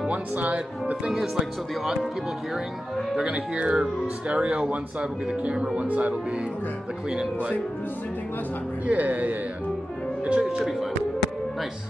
one side. The thing is, like, so the people hearing, they're gonna hear stereo. One side will be the camera. One side will be the clean input. It was the same thing last time, right? Yeah. It should be fun. Nice.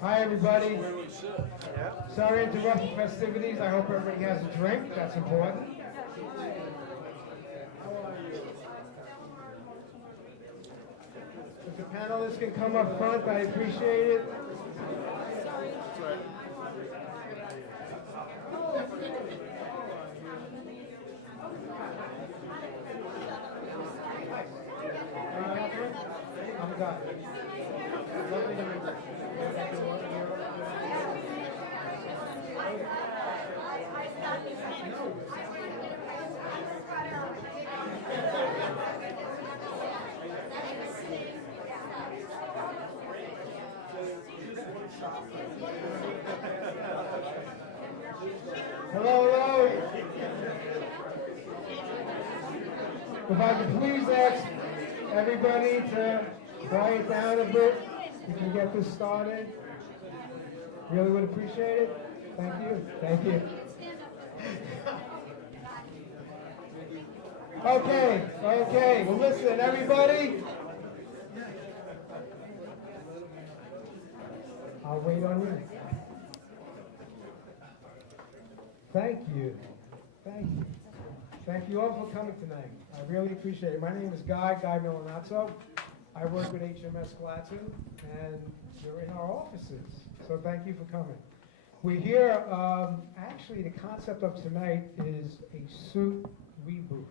Hi, everybody. Sorry to interrupt the festivities. I hope everybody has a drink. That's important. If the panelists can come up front, I appreciate it. I'm done. Lovely to meet you. Hello, hello. If I could please ask everybody to quiet down a bit, we can get this started. Really would appreciate it. Thank you. Thank you. Okay. Well, listen, everybody. I'll wait on you. Thank you. Thank you all for coming tonight. I really appreciate it. My name is Guy Milanazzo. I work with HMS Gladson, and you're in our offices. So thank you for coming. We're here, actually the concept of tonight is a suit reboot.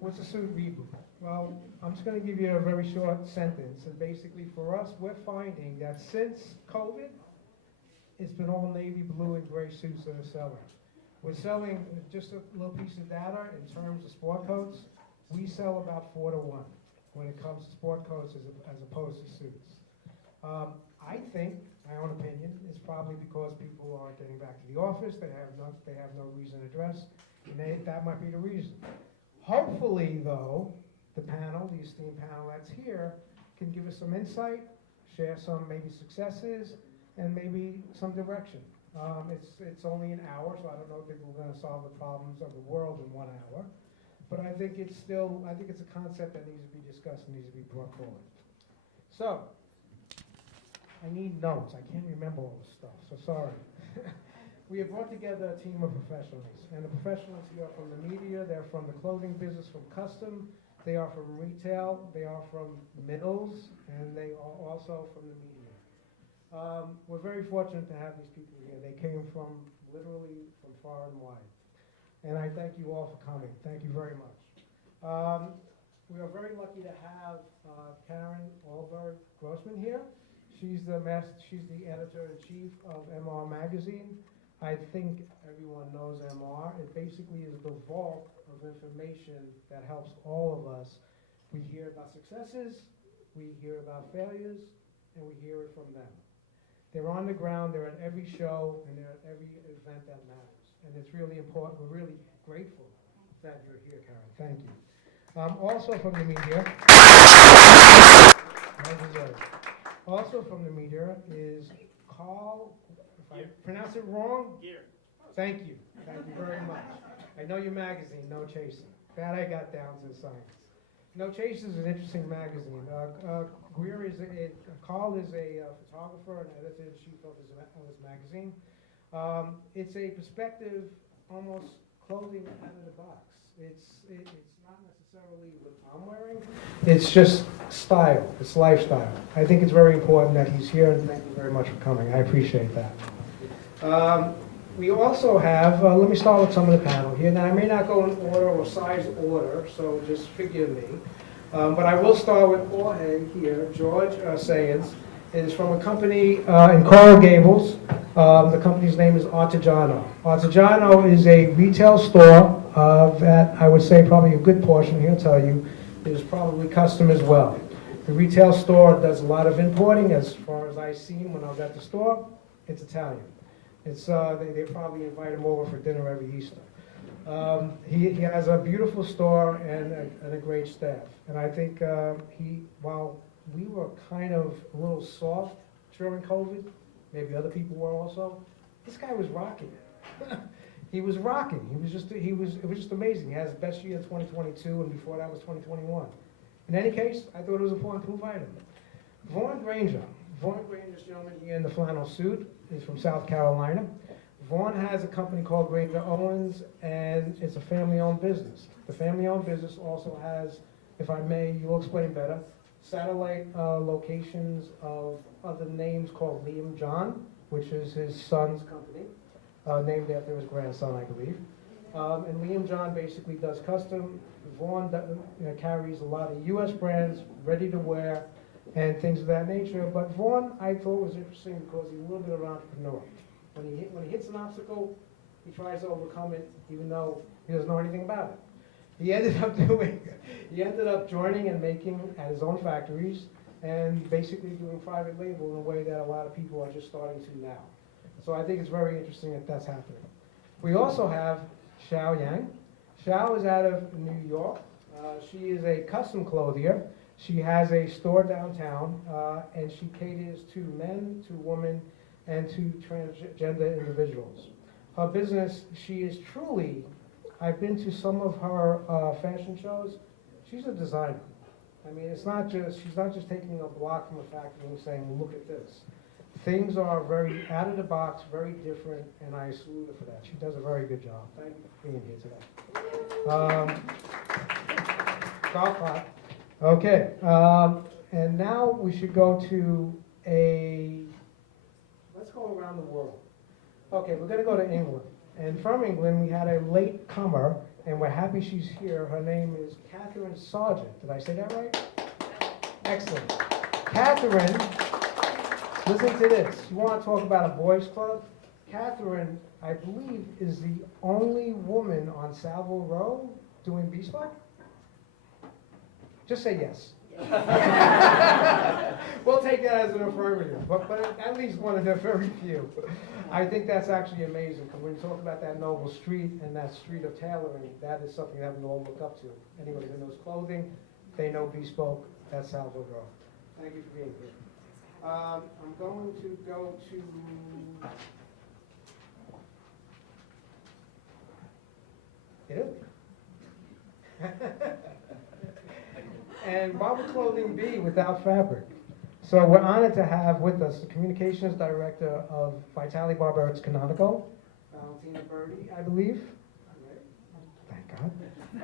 What's a suit reboot? Well, I'm just going to give you a very short sentence. And basically for us, we're finding that since COVID, it's been all navy blue and gray suits that are selling. We're selling, just a little piece of data in terms of sport coats, we sell about 4 to 1 when it comes to sport coats as opposed to suits. I think, my own opinion, is probably because people aren't getting back to the office, they have no reason to dress, and that might be the reason. Hopefully, though, the esteemed panel that's here, can give us some insight, share some maybe successes, and maybe some direction. It's only an hour, so I don't think we're going to solve the problems of the world in 1 hour. But I think it's a concept that needs to be discussed and needs to be brought forward. So, I need notes. I can't remember all this stuff, so sorry. We have brought together a team of professionals, and the professionals here are from the media, they're from the clothing business, from custom, they are from retail, they are from middles, and they are also from the media. We're very fortunate to have these people here. They came from, literally, from far and wide. And I thank you all for coming. Thank you very much. We are very lucky to have Karen Alberg Grossman here. She's the editor-in-chief of MR Magazine. I think everyone knows MR. It basically is the vault of information that helps all of us. We hear about successes, we hear about failures, and we hear it from them. They're on the ground, they're at every show, and they're at every event that matters. And it's really important. We're really grateful that you're here, Karen. Thank you. Also from the media, also from the media is Carl, if I pronounce it wrong? Gear. Thank you. Thank you very much. I know your magazine, No Chasing. That I got down to the science. No Chasing is an interesting magazine. Carl is a photographer and editor-in-chief of his magazine. It's a perspective, almost clothing out of the box. It's not necessarily what I'm wearing. It's just style. It's lifestyle. I think it's very important that he's here, and thank you very much for coming. I appreciate that. We also have, let me start with some of the panel here. Now, I may not go in order or size order, so just forgive me. But I will start with Jorge here. George Sayans is from a company in Coral Gables. The company's name is Artigiano. Artigiano is a retail store that I would say probably a good portion, he'll tell you, is probably custom as well. The retail store does a lot of importing. As far as I've seen when I was at the store, it's Italian. It's they probably invite him over for dinner every Easter. He has a beautiful store and a great staff. And I think while we were kind of a little soft during COVID, maybe other people were also, this guy was rocking. He was rocking. It was just amazing. He has the best year in 2022, and before that was 2021. In any case, I thought it was important to invite him. Vaughn Granger. Vaughn Granger, this gentleman here in the flannel suit, is from South Carolina. Vaughn has a company called Granger Owens, and it's a family-owned business. The family-owned business also has, if I may, you'll explain better, satellite locations of other names called Liam John, which is his son's company, named after his grandson, I believe. And Liam John basically does custom. Vaughn carries a lot of U.S. brands, ready to wear, and things of that nature. But Vaughn, I thought was interesting because he's a little bit of an entrepreneur. When he hits an obstacle, he tries to overcome it, even though he doesn't know anything about it. He ended up joining and making at his own factories, and basically doing private label in a way that a lot of people are just starting to now. So I think it's very interesting that that's happening. We also have Xiao Yang. Xiao is out of New York. She is a custom clothier. She has a store downtown, and she caters to men, to women, and to transgender individuals. Her business, she is truly, I've been to some of her fashion shows. She's a designer. I mean, she's not just taking a block from a factory and saying, look at this. Things are very out of the box, very different, and I salute her for that. She does a very good job. Thank you for being here today. Golf clap. Okay, and now we should go to let's go around the world. Okay, we're gonna go to England. And from England, we had a late comer, and we're happy she's here. Her name is Catherine Sargent. Did I say that right? Excellent. Catherine, listen to this. You want to talk about a boys' club? Catherine, I believe, is the only woman on Savile Row doing bespoke? Just say yes. We'll take that as an affirmative, but at least one of the very few. I think that's actually amazing, because when you talk about that noble street and that street of tailoring, that is something that we all look up to. Anybody who knows clothing, they know bespoke, that's Savile Row. Thank you for being here. I'm going to go to Italy. And why would clothing be without fabric? So we're honored to have with us the communications director of Vitale Barberis Canonical, Valentina Berti, I believe. Thank God.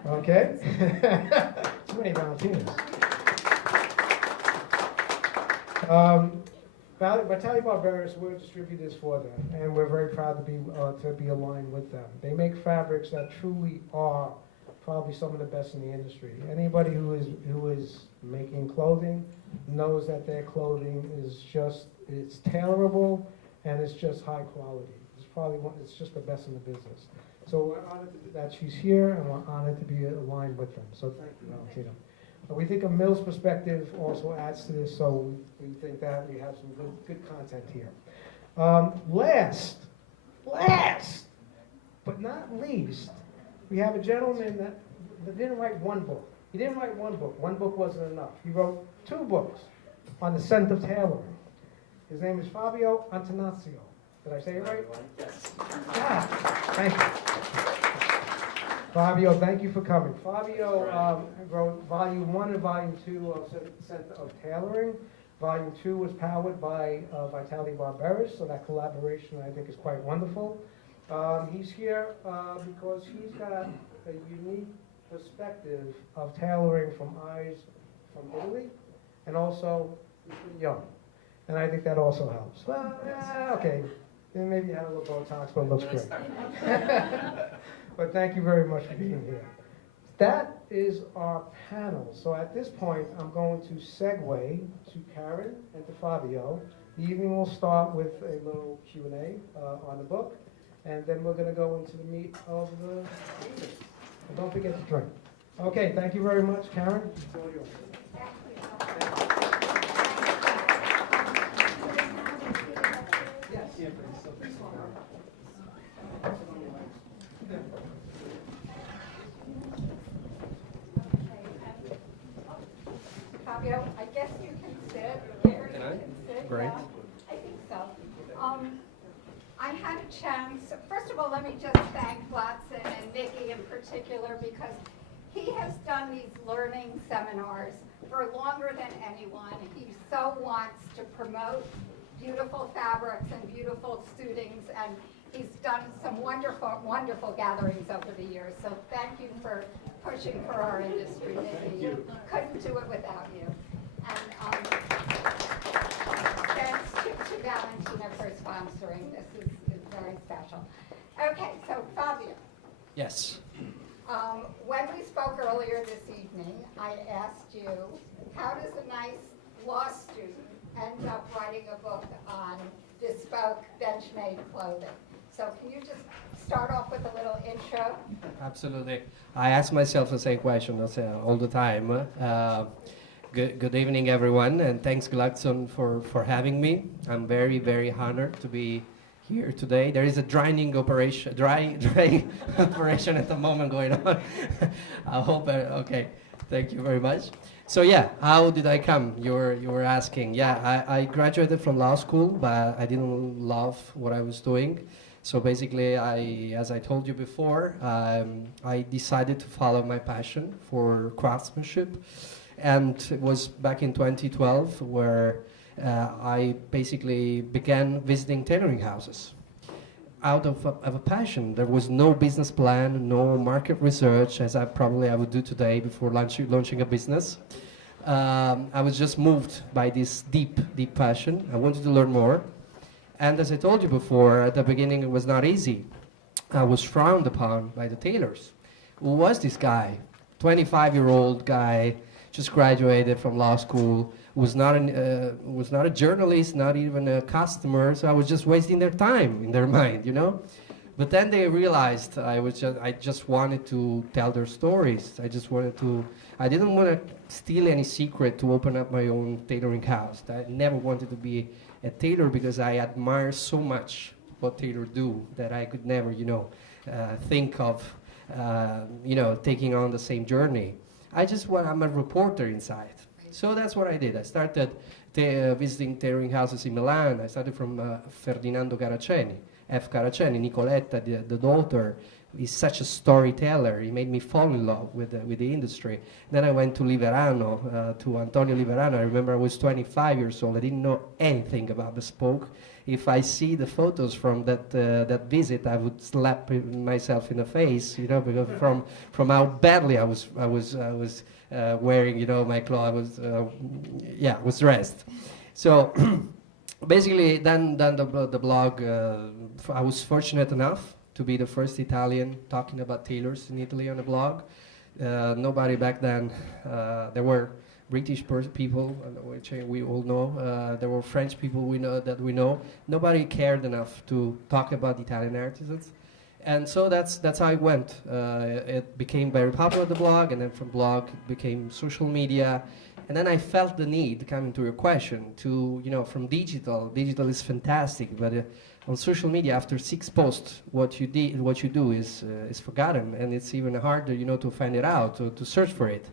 Okay. Too many Valentinas. Vitale Barberis, we're distributors for them, and we're very proud to be aligned with them. They make fabrics that truly are probably some of the best in the industry. Anybody who is making clothing knows that their clothing is it's tailorable and it's just high quality. It's just the best in the business. So we're honored that she's here, and we're honored to be aligned with them. So thank you, Valentina. We think a Mills perspective also adds to this, so we think that we have some good content here. Last but not least, we have a gentleman that didn't write one book. He didn't write one book. One book wasn't enough. He wrote 2 books on the scent of tailoring. His name is Fabio Antonaccio. Did I say it right? Yes. Yeah. Thank you. Fabio, thank you for coming. Fabio wrote Volume 1 and Volume 2 of Scent of Tailoring. Volume 2 was powered by Vitale Barberis, so that collaboration I think is quite wonderful. He's here because he's got a unique perspective of tailoring from eyes from Italy, and also he's pretty young. And I think that also helps. Well, okay, then maybe you had a little Botox, but it looks great. But thank you very much for being here. That is our panel. So at this point, I'm going to segue to Karen and to Fabio. The evening will start with a little Q&A on the book, and then we're going to go into the meat of the evening. And don't forget to drink. Okay, thank you very much, Karen. It's all yours. Yes. Fabio, I guess you can sit. Gary, Can I? you can sit. Great. Yeah, I think so. I had a chance, first of all, let me just thank Flatson and Nikki in particular, because he has done these learning seminars for longer than anyone. He so wants to promote beautiful fabrics and beautiful suitings, and he's done some wonderful, wonderful gatherings over the years. So thank you for pushing for our industry. Maybe couldn't do it without you. And thanks to Valentina for sponsoring. This is very special. Okay, so Fabio. Yes. When we spoke earlier this evening, I asked you, how does a nice law student end up writing a book on bespoke Bench-made clothing? So can you just start off with a little intro? Absolutely. I ask myself the same question all the time. Good evening, everyone, and thanks, Gladstone, for having me. I'm very, very honored to be here today. There is a drying operation at the moment going on. I hope. Okay, thank you very much. So yeah, how did I come? You were asking. Yeah, I graduated from law school, but I didn't love what I was doing. So basically, as I told you before, I decided to follow my passion for craftsmanship, and it was back in 2012 where I basically began visiting tailoring houses. Out of a passion. There was no business plan, no market research, as I would do today before launching a business. I was just moved by this deep passion. I wanted to learn more. And as I told you before, at the beginning it was not easy. I was frowned upon by the tailors. Who was this guy? 25-year-old guy, just graduated from law school, was not a journalist, not even a customer, so I was just wasting their time in their mind, you know? But then they realized I just wanted to tell their stories. I didn't want to steal any secret to open up my own tailoring house. I never wanted to be a tailor because I admire so much what tailors do that I could never, think of, taking on the same journey. I'm a reporter inside. So that's what I did. I started visiting tailoring houses in Milan. I started from Ferdinando Caraceni, F. Caraceni, Nicoletta, the daughter. He's such a storyteller. He made me fall in love with the industry. Then I went to Liverano, to Antonio Liverano. I remember I was 25 years old. I didn't know anything about bespoke. If I see the photos from that visit, I would slap myself in the face, because from how badly I was wearing, my clothes. I was dressed. So basically, then the blog. I was fortunate enough to be the first Italian talking about tailors in Italy on a blog. Nobody back then. There were British people, which we all know. There were French people we know. Nobody cared enough to talk about Italian artisans. And so that's how it went. It became very popular, the blog, and then from blog it became social media. And then I felt the need, coming to your question, to, from digital is fantastic, but on social media, after 6 posts, what you do is forgotten, and it's even harder, to find it out, to search for it.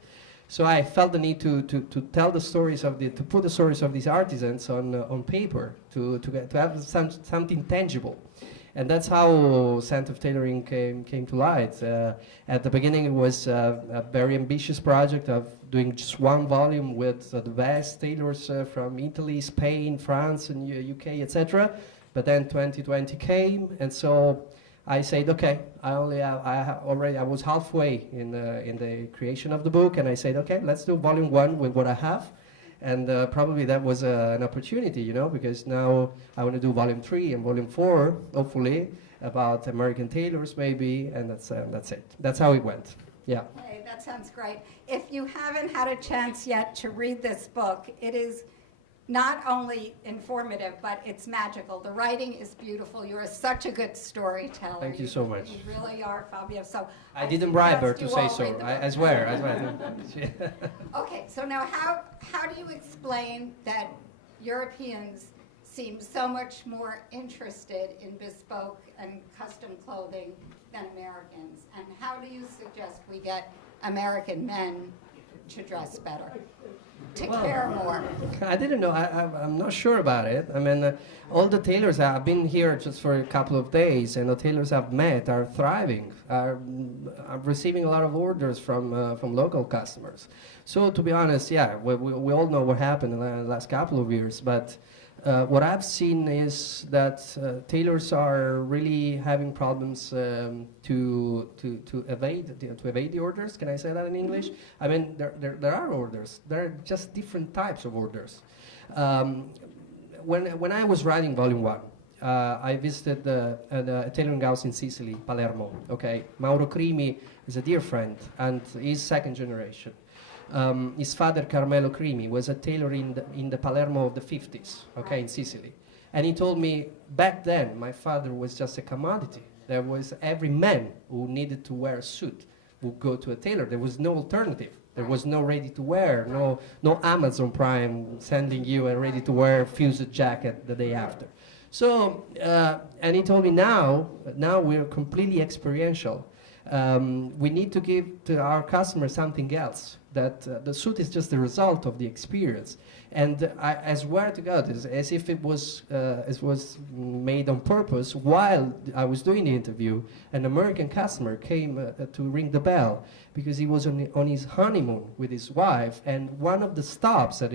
So I felt the need to tell the stories to put the stories of these artisans on paper, to have something tangible. And that's how Scent of Tailoring came to light. At the beginning, it was a very ambitious project of doing just 1 volume with the best tailors from Italy, Spain, France, and UK, etc. But then 2020 came, and so I said, okay, I was halfway in the creation of the book, and I said, okay, let's do volume 1 with what I have. And probably that was an opportunity, because now I want to do volume 3 and volume 4, hopefully, about American tailors maybe, and that's it. That's how it went. Yeah. Hey, that sounds great. If you haven't had a chance yet to read this book, it is not only informative, but it's magical. The writing is beautiful. You're such a good storyteller. Thank you so much. You really are, Fabio. So I didn't bribe her to say so. I swear. Okay, so now how do you explain that Europeans seem so much more interested in bespoke and custom clothing than Americans? And how do you suggest we get American men to dress better? to care more? I didn't know. I'm not sure about it. I mean, all the tailors I've been here just for a couple of days, and the tailors I've met are thriving. I'm receiving a lot of orders from local customers. So to be honest, yeah, we all know what happened in the last couple of years, but what I've seen is that tailors are really having problems to evade the orders. Can I say that in English? I mean, there are orders. There are just different types of orders. When I was writing Volume 1, I visited a tailoring house in Sicily, Palermo. Okay, Mauro Crimi is a dear friend, and he's second generation. His father, Carmelo Crimi, was a tailor in the Palermo of the 50s, okay, in Sicily. And he told me, back then, my father was just a commodity. There was every man who needed to wear a suit would go to a tailor. There was no alternative. There was no ready-to-wear, no Amazon Prime sending you a ready-to-wear fused jacket the day after. So, and he told me now we're completely experiential. We need to give to our customers something else, that the suit is just the result of the experience. And I swear to God, it's as if it was made on purpose. While I was doing the interview, an American customer came to ring the bell because he was on his honeymoon with his wife, and one of the stops that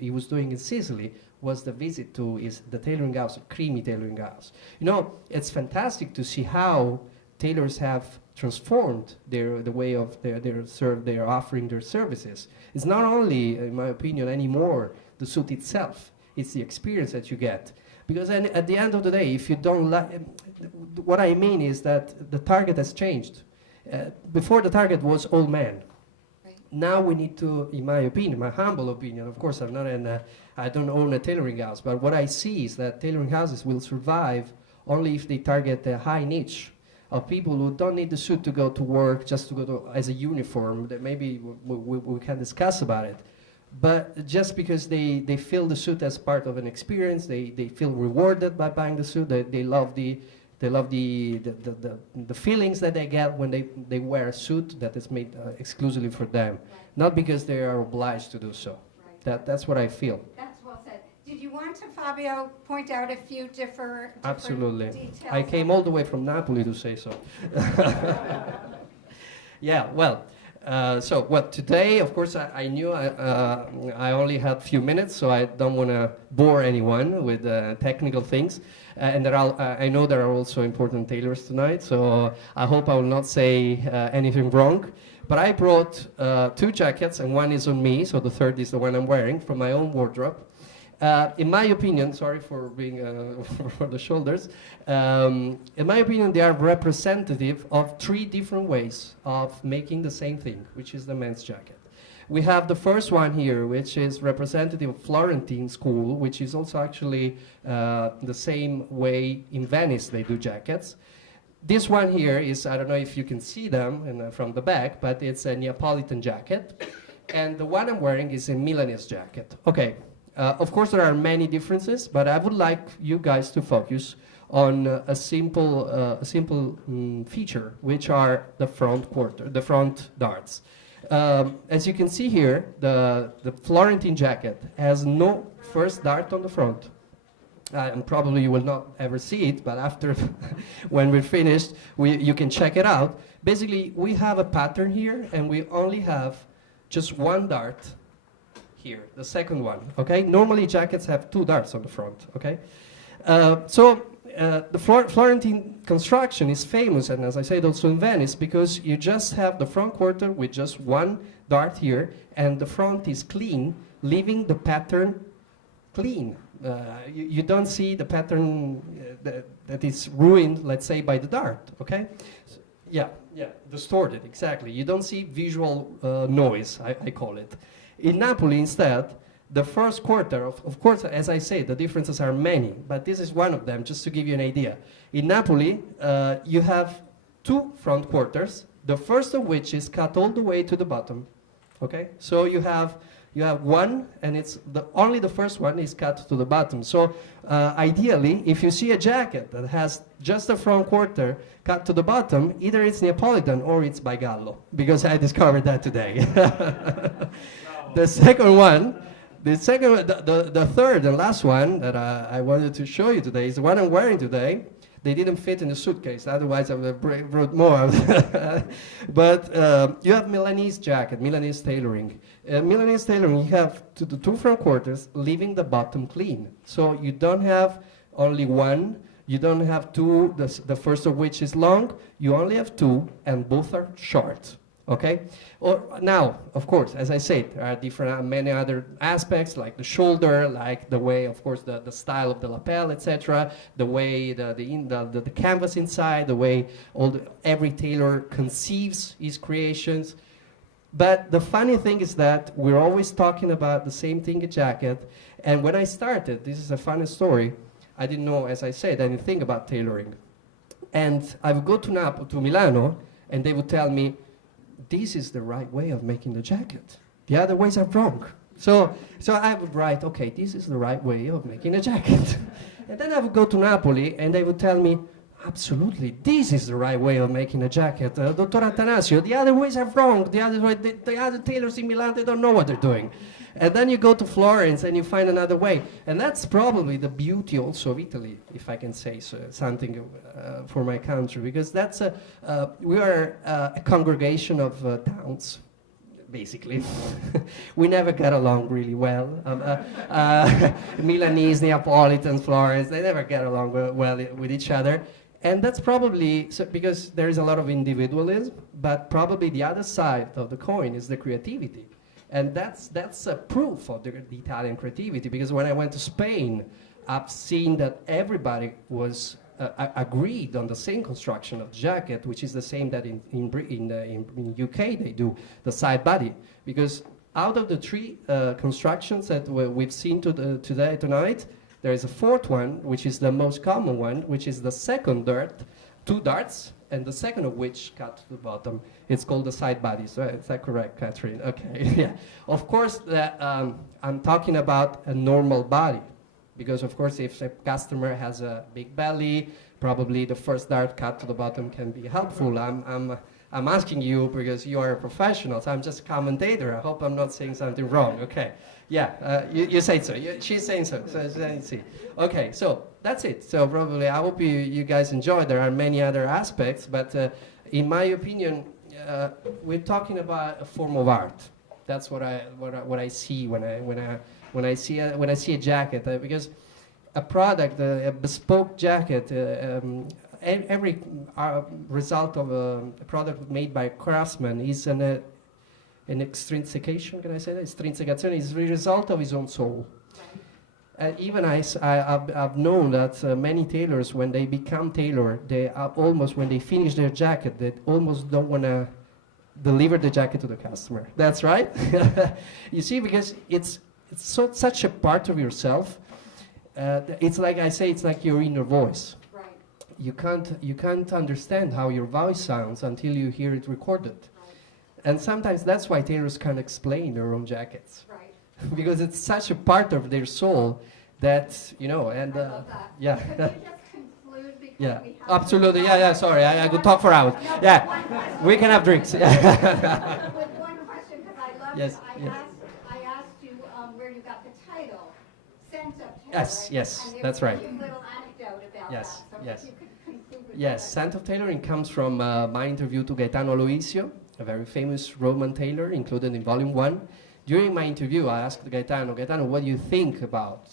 he was doing in Sicily was the visit to the tailoring house, Crimi Tailoring House. You know, it's fantastic to see how tailors have transformed the way of they're offering their services. It's not only, in my opinion, anymore the suit itself, it's the experience that you get. Because at the end of the day, if you don't like, what I mean is that the target has changed. Before the target was all men. Right. Now we need to, in my opinion, my humble opinion, of course I'm not I don't own a tailoring house, but what I see is that tailoring houses will survive only if they target a high niche of people who don't need the suit to go to work, just to go to, as a uniform. That maybe we can discuss about it. But just because they feel the suit as part of an experience, they feel rewarded by buying the suit, they love the feelings that they get when they wear a suit that is made exclusively for them. Right. Not because they are obliged to do so. Right. That's what I feel. That's well said. Did you want to, Fabio, point out a few different Absolutely. details? I came all the way from Napoli to say so. Yeah, well, today, of course, I knew I only had a few minutes, so I don't want to bore anyone with technical things. And I know there are also important tailors tonight, so I hope I will not say anything wrong. But I brought 2 jackets, and one is on me, so the third is the one I'm wearing from my own wardrobe. In my opinion, sorry for being for the shoulders, in my opinion, they are representative of 3 different ways of making the same thing, which is the men's jacket. We have the first one here, which is representative of Florentine school, which is also actually the same way in Venice they do jackets. This one here is, I don't know if you can see them from the back, but it's a Neapolitan jacket. And the one I'm wearing is a Milanese jacket. Okay. Of course, there are many differences, but I would like you guys to focus on a simple feature, which are the front darts. As you can see here, the Florentine jacket has no first dart on the front. And probably you will not ever see it, but after, when we're finished, you can check it out. Basically, we have a pattern here, and we only have just one dart here, the second one, okay? Normally jackets have 2 darts on the front, okay? The Florentine construction is famous, and as I said, also in Venice, because you just have the front quarter with just 1 dart here, and the front is clean, leaving the pattern clean. You don't see the pattern that is ruined, let's say, by the dart, okay? So, yeah, distorted, exactly. You don't see visual noise, I call it. In Napoli, instead, the first quarter, of course, as I say, the differences are many, but this is one of them, just to give you an idea. In Napoli, you have 2 front quarters, the first of which is cut all the way to the bottom, okay? So you have one, and it's only the first one is cut to the bottom. So ideally, if you see a jacket that has just the front quarter cut to the bottom, either it's Neapolitan or it's by Gallo, because I discovered that today. the second one, the third and last one that I wanted to show you today is the one I'm wearing today. They didn't fit in the suitcase, otherwise I would have brought more. But you have Milanese jacket, Milanese tailoring. Milanese tailoring, you have the two front quarters, leaving the bottom clean. So you don't have only one, you don't have two, the first of which is long, you only have two, and both are short. Okay? Or now, of course, as I said, there are different, many other aspects, like the shoulder, like the way, of course, the style of the lapel, etc., the way the canvas inside, the way every tailor conceives his creations. But the funny thing is that we're always talking about the same thing, a jacket. And when I started, this is a funny story, I didn't know, as I said, anything about tailoring. And I would go to Milano, and they would tell me, this is the right way of making the jacket. The other ways are wrong. So I would write, okay, this is the right way of making a jacket. And then I would go to Napoli, and they would tell me, absolutely, this is the right way of making a jacket. Dr. Attanasio, the other ways are wrong. The other tailors in Milan, they don't know what they're doing. And then you go to Florence and you find another way. And that's probably the beauty also of Italy, if I can say so, something for my country, because that's we are a congregation of towns, basically. We never get along really well. Milanese, Neapolitans, Florence, they never get along well with each other. And that's probably because there is a lot of individualism, but probably the other side of the coin is the creativity. And that's a proof of the Italian creativity, because when I went to Spain, I've seen that everybody was agreed on the same construction of the jacket, which is the same that in UK they do, the side body. Because out of the three constructions that we've seen tonight, there is a fourth one, which is the most common one, which is the second two darts, and the second of which cut to the bottom. It's called the side body. So is that correct, Catherine? Okay, yeah. Of course, I'm talking about a normal body, because of course, if a customer has a big belly, probably the first dart cut to the bottom can be helpful. I'm asking you because you are a professional, so I'm just a commentator. I hope I'm not saying something wrong. Okay, yeah, you say so. She's saying so. So let's see. Okay, so that's it. So probably I hope you guys enjoy. There are many other aspects, but in my opinion, we're talking about a form of art. That's what I see when I see a jacket, because a product, a bespoke jacket, every result of a product made by a craftsman is an extrinsication. Can I say that? Estrinsecazione is the result of his own soul. And even I've known that many tailors, when they become tailor, they are almost, when they finish their jacket, they almost don't want to deliver the jacket to the customer. That's right. You see, because it's such a part of yourself. It's like I say, it's like your inner voice. Right. You can't understand how your voice sounds until you hear it recorded. Right. And sometimes that's why tailors can't explain their own jackets. Right. Because it's such a part of their soul that, you know, and I love that. yeah. Could you just conclude, because Yeah, we have absolutely. Yeah, sorry, I could talk for hours. No, Yeah, one question. we can have drinks. With one question, because I love Yes, it. yes. I asked you where you got the title, Scent of Taylor. Yes, and there's that's a right. cute little anecdote about Yes, that. So yes. if you could conclude with Yes, that. Scent of Tailoring comes from my interview to Gaetano Aloisio, a very famous Roman tailor, included in Volume 1. During my interview, I asked Gaetano, what do you think about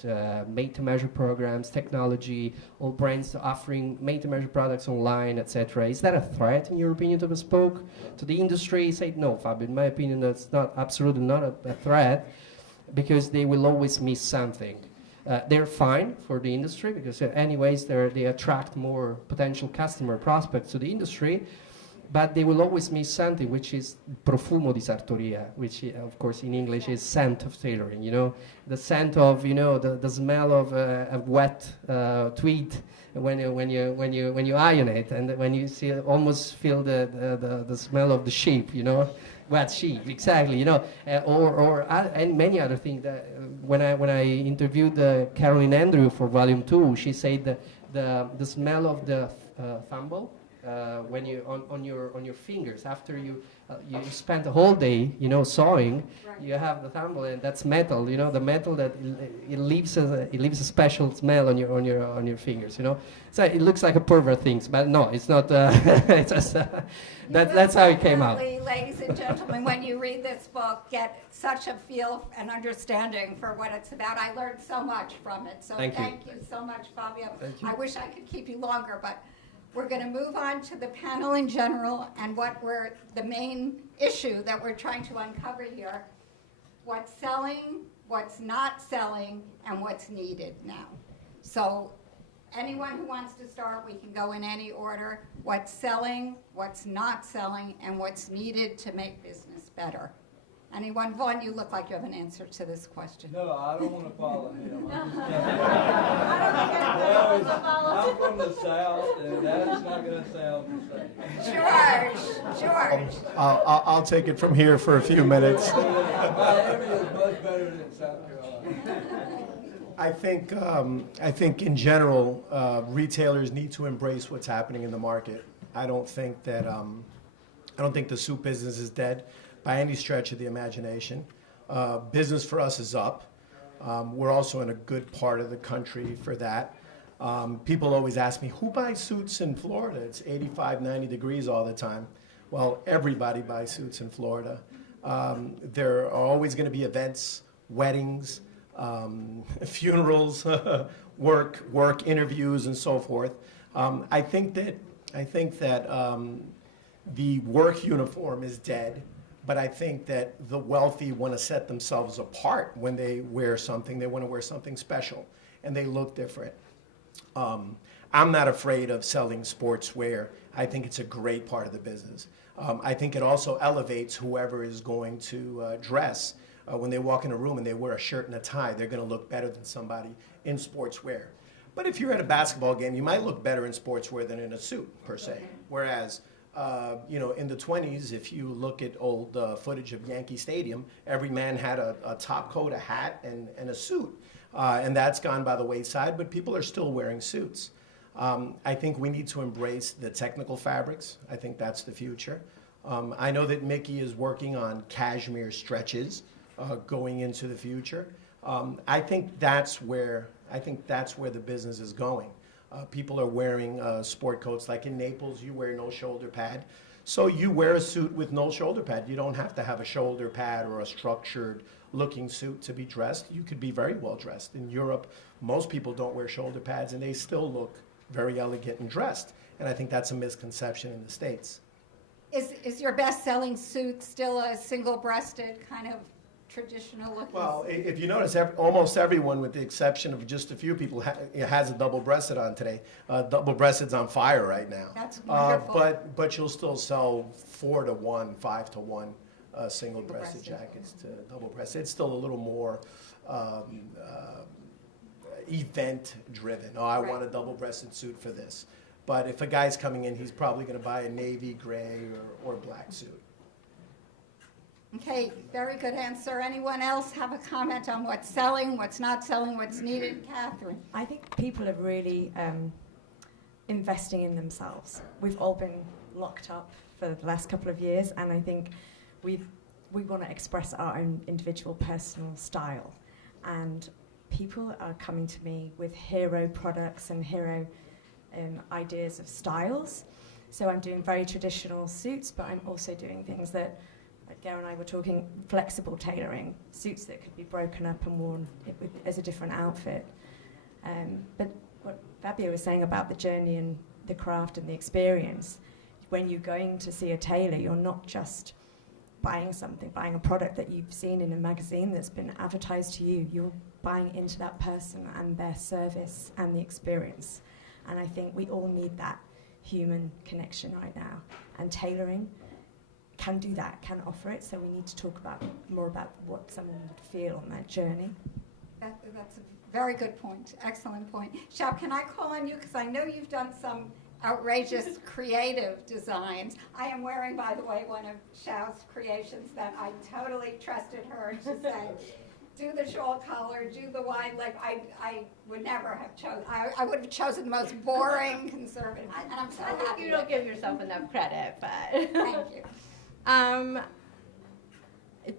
made-to-measure programs, technology, all brands offering made-to-measure products online, etc.? Is that a threat, in your opinion, to bespoke, to the industry? He said, no, Fabio, in my opinion, that's absolutely not a threat, because they will always miss something. They're fine for the industry, because anyways, they attract more potential customer prospects to the industry, but they will always miss something, which is profumo di sartoria, which of course in English is scent of tailoring, you know, the scent of, you know, the smell of a wet tweed when you iron it, and when you almost feel the smell of the sheep, you know, wet sheep, exactly, you know, and many other things. That when I interviewed Caroline Andrew for Volume 2, she said the smell of the fumble. when you on your fingers after you spend the whole day, you know, sewing. Right. You have the thumb, and that's metal. You know, the metal that it leaves a special smell on your fingers. You know, so it looks like a pervert thing, but no, it's not. It's just that's how it came out. Ladies and gentlemen, when you read this book, get such a feel and understanding for what it's about. I learned so much from it. So thank you so much, Fabio. Thank you. I wish I could keep you longer, but we're going to move on to the panel in general and the main issue that we're trying to uncover here. What's selling, what's not selling, and what's needed now. So anyone who wants to start, we can go in any order. What's selling, what's not selling, and what's needed to make business better. Anyone? Vaughn, you look like you have an answer to this question. No, I don't want to follow him. I don't think I'm from the South, and that's not going to sound the same. George. I'll take it from here for a few minutes. Miami is much better than South Carolina. I think in general, retailers need to embrace what's happening in the market. I don't think the soup business is dead by any stretch of the imagination. Business for us is up. We're also in a good part of the country for that. People always ask me, who buys suits in Florida? It's 85, 90 degrees all the time. Well, everybody buys suits in Florida. There are always going to be events, weddings, funerals, work interviews, and so forth. I think that the work uniform is dead, but I think that the wealthy want to set themselves apart when they wear something. They want to wear something special, and they look different. I'm not afraid of selling sportswear. I think it's a great part of the business. I think it also elevates whoever is going to dress. When they walk in a room and they wear a shirt and a tie, they're going to look better than somebody in sportswear. But if you're at a basketball game, you might look better in sportswear than in a suit, per se. Whereas, in the 20s, if you look at old footage of Yankee Stadium, every man had a top coat, a hat, and a suit. And that's gone by the wayside, but people are still wearing suits. I think we need to embrace the technical fabrics. I think that's the future. I know that Mickey is working on cashmere stretches going into the future. I think that's where the business is going. People are wearing sport coats. Like in Naples, you wear no shoulder pad. So you wear a suit with no shoulder pad. You don't have to have a shoulder pad or a structured looking suit to be dressed. You could be very well dressed. In Europe, most people don't wear shoulder pads and they still look very elegant and dressed. And I think that's a misconception in the States. Is your best-selling suit still a single-breasted kind of traditional looking? Well, if you notice, almost everyone, with the exception of just a few people, has a double-breasted on today. Double-breasted's on fire right now. That's wonderful. But you'll still sell 4-to-1, 5-to-1 single-breasted jackets to double-breasted. It's still a little more event-driven. Oh, I want a double-breasted suit for this. But if a guy's coming in, he's probably going to buy a navy, gray, or black suit. Okay, very good answer. Anyone else have a comment on what's selling, what's not selling, what's needed? Catherine? I think people are really investing in themselves. We've all been locked up for the last couple of years, and I think we want to express our own individual personal style. And people are coming to me with hero products and hero ideas of styles. So I'm doing very traditional suits, but I'm also doing things that, like Gare and I were talking, flexible tailoring, suits that could be broken up and worn as a different outfit. But what Fabio was saying about the journey and the craft and the experience, when you're going to see a tailor, you're not just buying a product that you've seen in a magazine that's been advertised to you. You're buying into that person and their service and the experience. And I think we all need that human connection right now. And tailoring can do that, can offer it. So we need to talk more about what someone would feel on that journey. That's a very good point. Excellent point. Shab, can I call on you? Because I know you've done some outrageous creative designs. I am wearing, by the way, one of Shab's creations that I totally trusted her to say. do the shawl collar, do the wide leg. I would never have chosen, I would have chosen the most boring conservative, and I'm so I think happy you don't with give yourself enough credit, but. it. Thank you.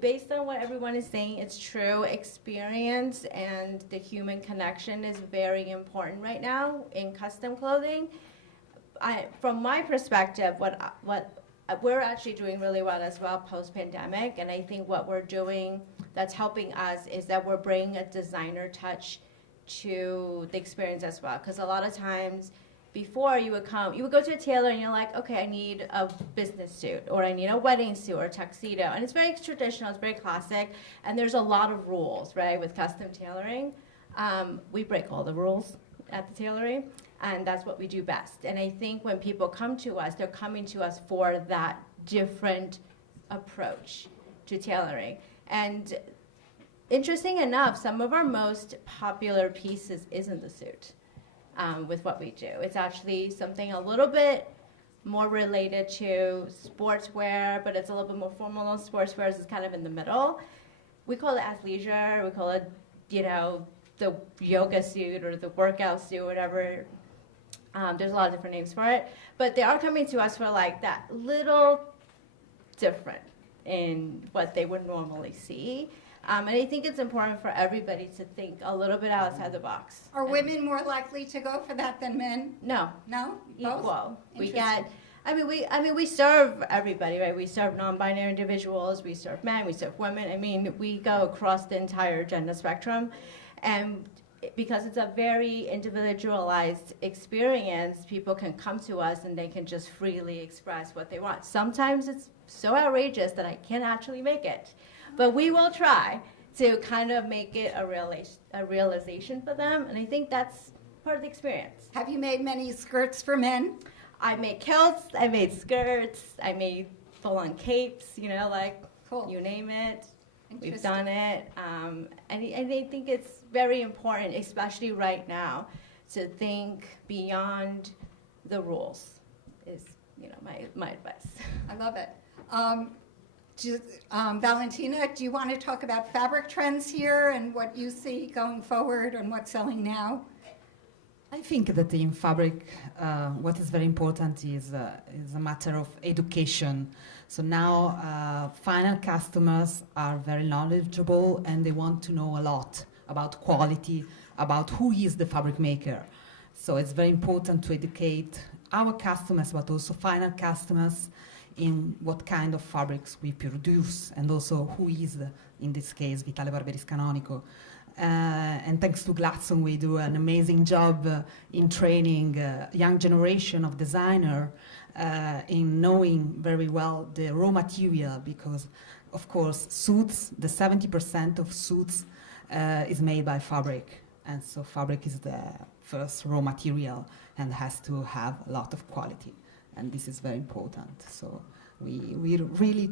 Based on what everyone is saying, it's true. Experience and the human connection is very important right now in custom clothing. From my perspective, what we're actually doing really well as well post-pandemic, and I think what we're doing that's helping us is that we're bringing a designer touch to the experience as well. Because a lot of times before you would go to a tailor and you're like, okay, I need a business suit, or I need a wedding suit or a tuxedo. And it's very traditional, it's very classic, and there's a lot of rules, right, with custom tailoring. We break all the rules at the tailoring, and that's what we do best. And I think when people come to us, they're coming to us for that different approach to tailoring. And interesting enough, some of our most popular pieces isn't the suit. With what we do. It's actually something a little bit more related to sportswear, but it's a little bit more formal. Sportswear is kind of in the middle. We call it athleisure. We call it, the yoga suit or the workout suit, whatever. There's a lot of different names for it. But they are coming to us for like that little different in what they would normally see. And I think it's important for everybody to think a little bit outside the box. Are women more likely to go for that than men? No. No? Equal. Interesting. We serve everybody, right? We serve non-binary individuals, we serve men, we serve women. We go across the entire gender spectrum. And because it's a very individualized experience, people can come to us and they can just freely express what they want. Sometimes it's so outrageous that I can't actually make it. But we will try to kind of make it a realization for them, and I think that's part of the experience. Have you made many skirts for men? I made kilts, I made skirts, I made full-on capes, Cool. You name it. We've Interesting. done it. And I think it's very important, especially right now, to think beyond the rules is, my advice. I love it. Valentina, do you want to talk about fabric trends here and what you see going forward and what's selling now? I think that in fabric, what is very important is a matter of education. So now final customers are very knowledgeable and they want to know a lot about quality, about who is the fabric maker. So it's very important to educate our customers, but also final customers, in what kind of fabrics we produce, and also who is, in this case, Vitale Barberis Canonico. And thanks to Gladstone, we do an amazing job in training young generation of designer in knowing very well the raw material, because, of course, suits, the 70% of suits is made by fabric. And so fabric is the first raw material and has to have a lot of quality. And this is very important. So we really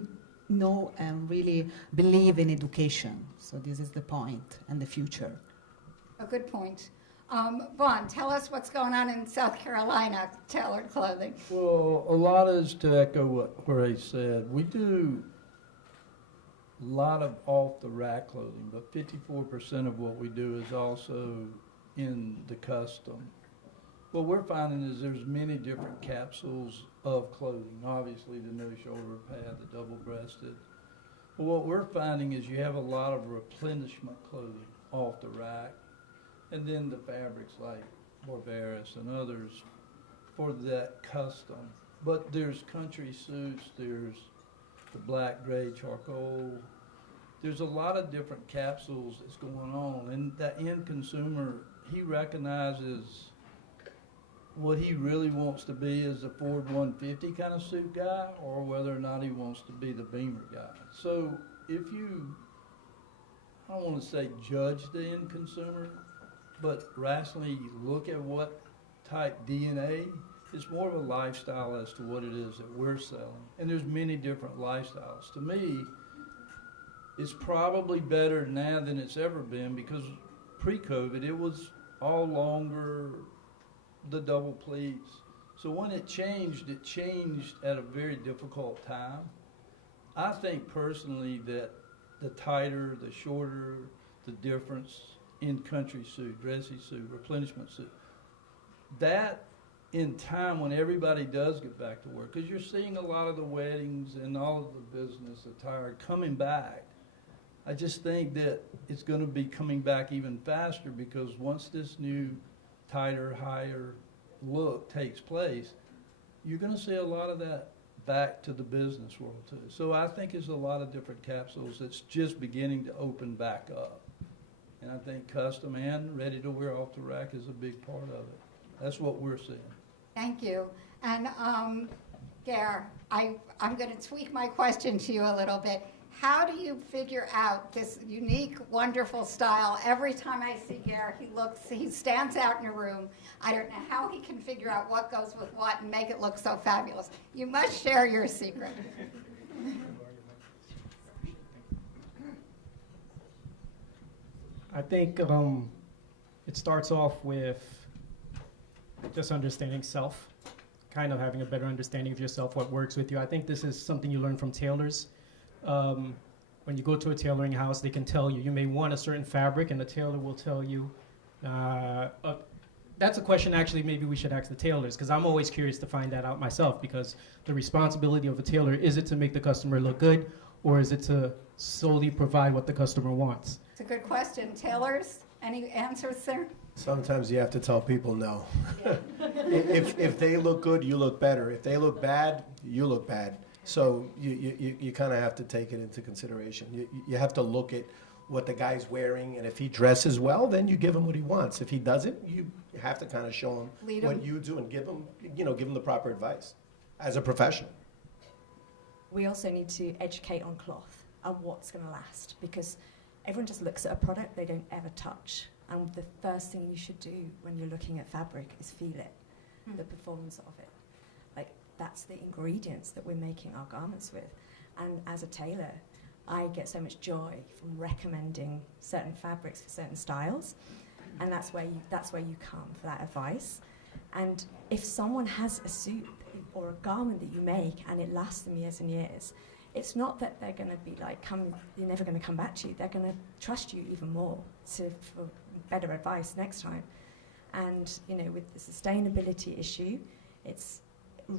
know and really believe in education. So this is the point and the future. A good point. Vaughn, tell us what's going on in South Carolina, tailored clothing. Well, a lot is to echo what Jorge said. We do a lot of off-the-rack clothing, but 54% of what we do is also in the custom. What we're finding is there's many different capsules of clothing. Obviously, the no shoulder pad, the double-breasted. But what we're finding is you have a lot of replenishment clothing off the rack, and then the fabrics like Barberis and others for that custom. But there's country suits, there's the black, gray, charcoal. There's a lot of different capsules that's going on, and the end consumer, he recognizes what he really wants to be is a Ford 150 kind of suit guy, or whether or not he wants to be the Beamer guy. So if you, I don't want to say judge the end consumer, but rationally look at what type DNA, it's more of a lifestyle as to what it is that we're selling. And there's many different lifestyles. To me, it's probably better now than it's ever been, because pre-COVID, it was all longer, the double pleats. So when it changed at a very difficult time. I think personally that the tighter, the shorter, the difference in country suit, dressy suit, replenishment suit. That in time when everybody does get back to work, because you're seeing a lot of the weddings and all of the business attire coming back. I just think that it's going to be coming back even faster because once this new tighter, higher look takes place, you're going to see a lot of that back to the business world too. So I think there's a lot of different capsules that's just beginning to open back up. And I think custom and ready to wear off the rack is a big part of it. That's what we're seeing. Thank you. And Gare, I'm going to tweak my question to you a little bit. How do you figure out this unique, wonderful style? Every time I see Gare, he stands out in a room. I don't know how he can figure out what goes with what and make it look so fabulous. You must share your secret. I think it starts off with just understanding self, kind of having a better understanding of yourself, what works with you. I think this is something you learn from tailors. When you go to a tailoring house, they can tell you, you may want a certain fabric, and the tailor will tell you. That's a question actually maybe we should ask the tailors, because I'm always curious to find that out myself, because the responsibility of a tailor, is it to make the customer look good, or is it to solely provide what the customer wants? It's a good question. Tailors, any answers there? Sometimes you have to tell people no. Yeah. If they look good, you look better. If they look bad, you look bad. So you kind of have to take it into consideration. You have to look at what the guy's wearing, and if he dresses well, then you give him what he wants. If he doesn't, you have to kind of show him what you do and give him the proper advice as a professional. We also need to educate on cloth and what's going to last, because everyone just looks at a product they don't ever touch. And the first thing you should do when you're looking at fabric is feel it, the performance of it. Like, that's the ingredients that we're making our garments with. And as a tailor, I get so much joy from recommending certain fabrics for certain styles. And that's where you come for that advice. And if someone has a suit or a garment that you make and it lasts them years and years, it's not that they're going to be like, you're never going to come back to you. They're going to trust you even more for better advice next time. And, with the sustainability issue, it's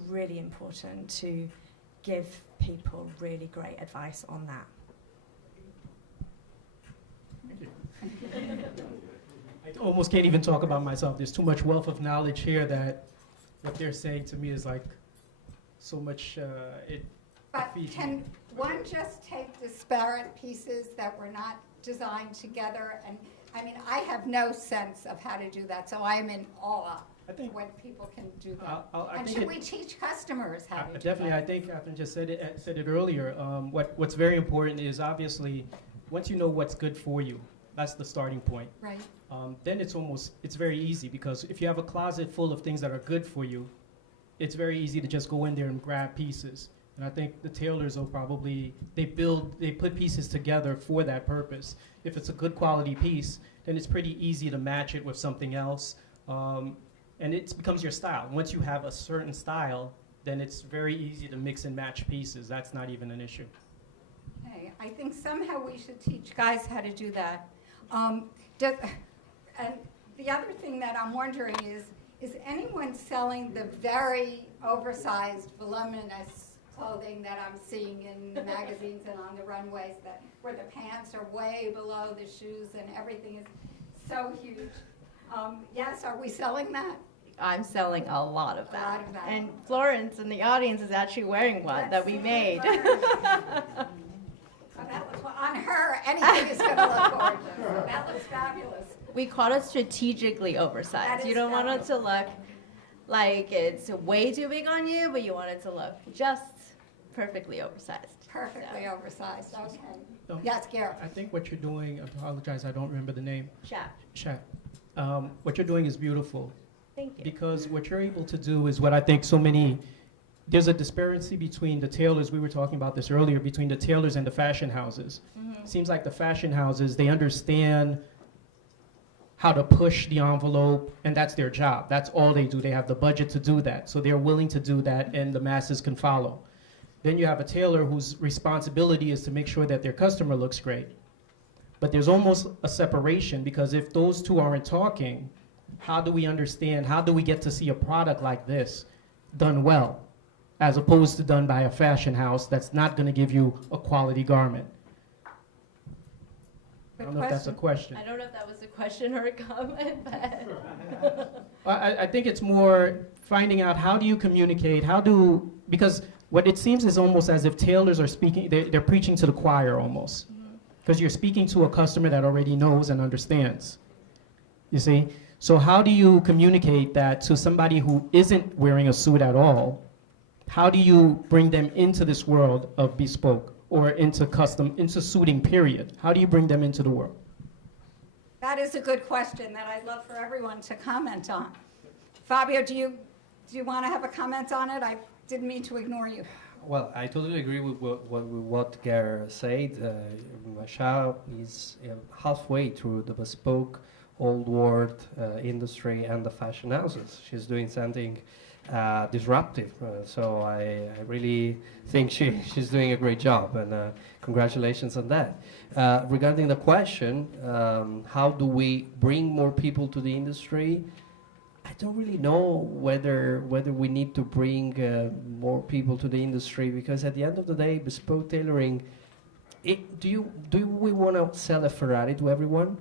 really important to give people really great advice on that. Thank you. I almost can't even talk about myself. There's too much wealth of knowledge here that what they're saying to me is like so much. But can one just take disparate pieces that were not designed together? And I mean, I have no sense of how to do that, so I'm in awe when people can do that. And should we teach customers how to do definitely, that? I think Catherine just said it earlier. What's very important is obviously once you know what's good for you, that's the starting point. Right. Then it's very easy, because if you have a closet full of things that are good for you, it's very easy to just go in there and grab pieces. And I think the tailors will probably, they put pieces together for that purpose. If it's a good quality piece, then it's pretty easy to match it with something else. And it becomes your style. Once you have a certain style, then it's very easy to mix and match pieces. That's not even an issue. Okay, I think somehow we should teach guys how to do that. And the other thing that I'm wondering is anyone selling the very oversized, voluminous clothing that I'm seeing in the magazines and on the runways, where the pants are way below the shoes and everything is so huge? Yes, are we selling that? I'm selling a lot of that. A lot of that. And Florence in the audience is actually wearing one that we made. On her, anything is going to look gorgeous. That looks fabulous. We call it strategically oversized. You don't want it to look like it's way too big on you, but you want it to look just perfectly oversized. Perfectly oversized, okay. No, Yes, Garrett. I think what you're doing, I apologize, I don't remember the name. Shat. What you're doing is beautiful. Thank you. Because what you're able to do is what I think there's a disparity between the tailors, we were talking about this earlier, between the tailors and the fashion houses. It seems like the fashion houses, they understand how to push the envelope, and that's their job. That's all they do. They have the budget to do that. So they're willing to do that, and the masses can follow. Then you have a tailor whose responsibility is to make sure that their customer looks great. But there's almost a separation, because if those two aren't talking, how do we understand, how do we get to see a product like this done well, as opposed to done by a fashion house that's not going to give you a quality garment? I don't know if that's a question. I don't know if that was a question or a comment, but. I think it's more finding out, how do you communicate, because what it seems is almost as if tailors are speaking, they're preaching to the choir almost. Because you're speaking to a customer that already knows and understands, you see? So how do you communicate that to somebody who isn't wearing a suit at all? How do you bring them into this world of bespoke, or into custom, into suiting, period? How do you bring them into the world? That is a good question that I'd love for everyone to comment on. Fabio, do you want to have a comment on it? I didn't mean to ignore you. Well, I totally agree with what Gare said. Masha is halfway through the bespoke, old world industry and the fashion houses. She's doing something disruptive. So I really think she's doing a great job, and congratulations on that. Regarding the question, how do we bring more people to the industry? I don't really know whether we need to bring more people to the industry, because at the end of the day, bespoke tailoring, do we want to sell a Ferrari to everyone?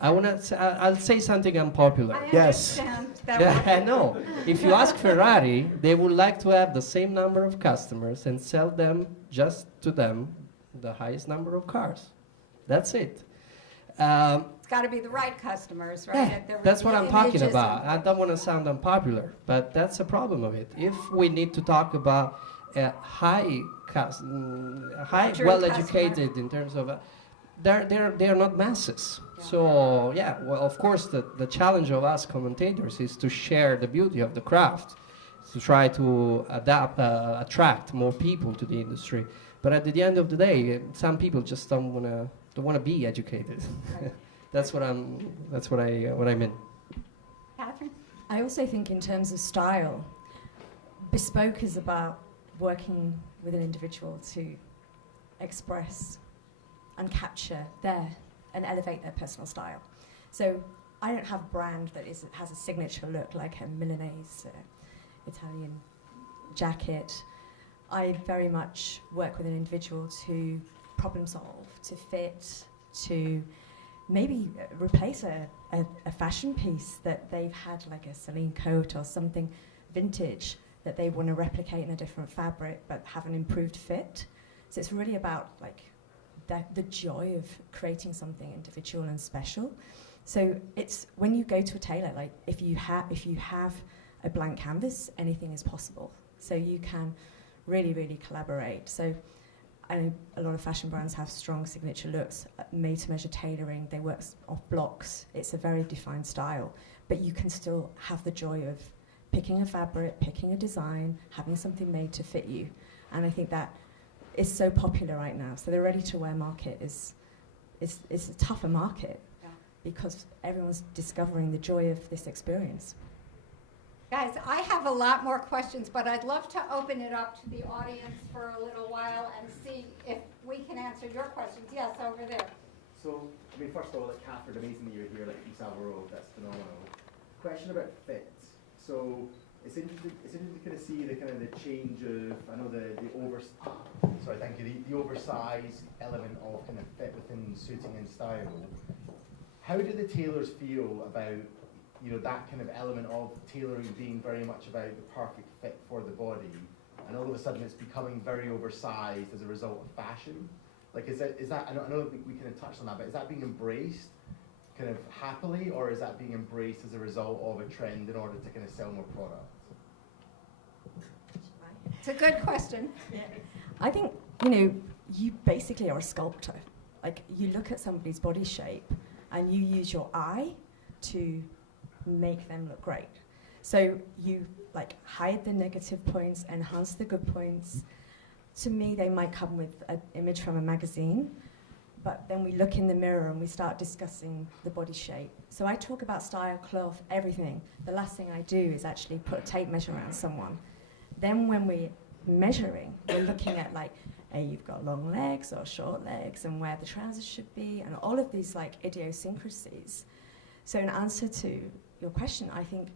I'll say something unpopular. I Yes. understand that. Yeah, I know. If you ask Ferrari, they would like to have the same number of customers and sell them, just to them, the highest number of cars. That's it. It's got to be the right customers, right? Yeah, That that's what the I'm talking images about. and- I don't want to sound unpopular, but that's the problem of it. If we need to talk about high, Luxury well-educated in terms of, they're not masses. Yeah. So yeah, well, of course, the challenge of us commentators is to share the beauty of the craft, to try to attract more people to the industry. But at the end of the day, some people just don't want to be educated. Right. That's what I meant. Catherine? I also think in terms of style, bespoke is about working with an individual to express and capture and elevate their personal style. So I don't have a brand that has a signature look like a Milanese Italian jacket. I very much work with an individual to problem solve, to fit, to maybe replace a fashion piece that they've had, like a Celine coat or something vintage that they want to replicate in a different fabric but have an improved fit. So it's really about the joy of creating something individual and special. So it's when you go to a tailor, like if you have a blank canvas, anything is possible. So you can really, really collaborate. So I know a lot of fashion brands have strong signature looks, made-to-measure tailoring. They work off blocks. It's a very defined style, but you can still have the joy of picking a fabric, picking a design, having something made to fit you. And I think that is so popular right now. So the ready-to-wear market is a tougher market, Yeah. because everyone's discovering the joy of this experience. Guys, I have a lot more questions, but I'd love to open it up to the audience for a little while and see if we can answer your questions. Yes, over there. So, I mean, first of all, Catherine, amazing that you're here, like Isabel, that's phenomenal. Question about fit. So, it's interesting to kind of see the change of, I know the oversized element of kind of fit within suiting and style. How do the tailors feel about, that kind of element of tailoring being very much about the perfect fit for the body, and all of a sudden it's becoming very oversized as a result of fashion? Like, is that I know we kind of touched on that, but is that being embraced kind of happily, or is that being embraced as a result of a trend in order to kind of sell more product? It's a good question. I think, you basically are a sculptor. Like, you look at somebody's body shape and you use your eye to make them look great. So you hide the negative points, enhance the good points. To me, they might come with an image from a magazine, but then we look in the mirror and we start discussing the body shape. So I talk about style, cloth, everything. The last thing I do is actually put a tape measure around someone. Then when we're measuring, we're looking at you've got long legs or short legs, and where the trousers should be, and all of these like idiosyncrasies. So in answer to your question, I think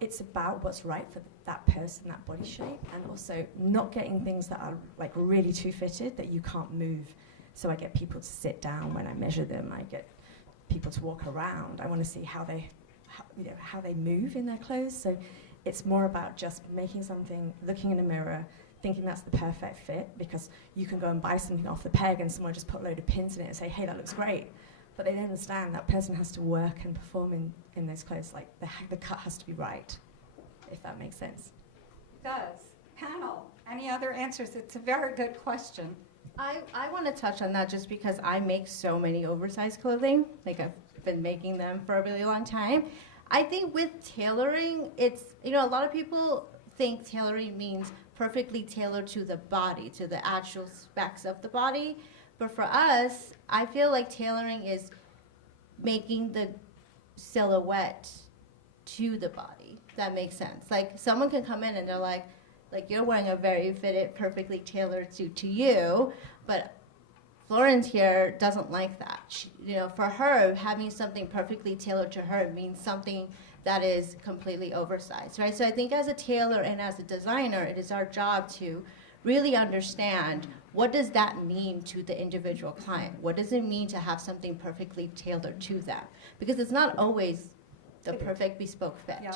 it's about what's right for that person, that body shape, and also not getting things that are like really too fitted that you can't move. So I get people to sit down when I measure them. I get people to walk around. I want to see how they move in their clothes. So it's more about just making something, looking in a mirror, thinking that's the perfect fit, because you can go and buy something off the peg and someone just put a load of pins in it and say, hey, that looks great. But they don't understand that person has to work and perform in those clothes. Like the cut has to be right, if that makes sense. It does. Panel, any other answers? It's a very good question. I want to touch on that just because I make so many oversized clothing. Like I've been making them for a really long time. I think with tailoring, it's, a lot of people think tailoring means perfectly tailored to the body, to the actual specs of the body. But for us, I feel like tailoring is making the silhouette to the body. If that makes sense. Like someone can come in and they're like you're wearing a very fitted, perfectly tailored suit to you, but Florence here doesn't like that. She, for her, having something perfectly tailored to her means something that is completely oversized, right? So I think as a tailor and as a designer, it is our job to really understand what does that mean to the individual client? What does it mean to have something perfectly tailored to them? Because it's not always the perfect bespoke fit. Yeah.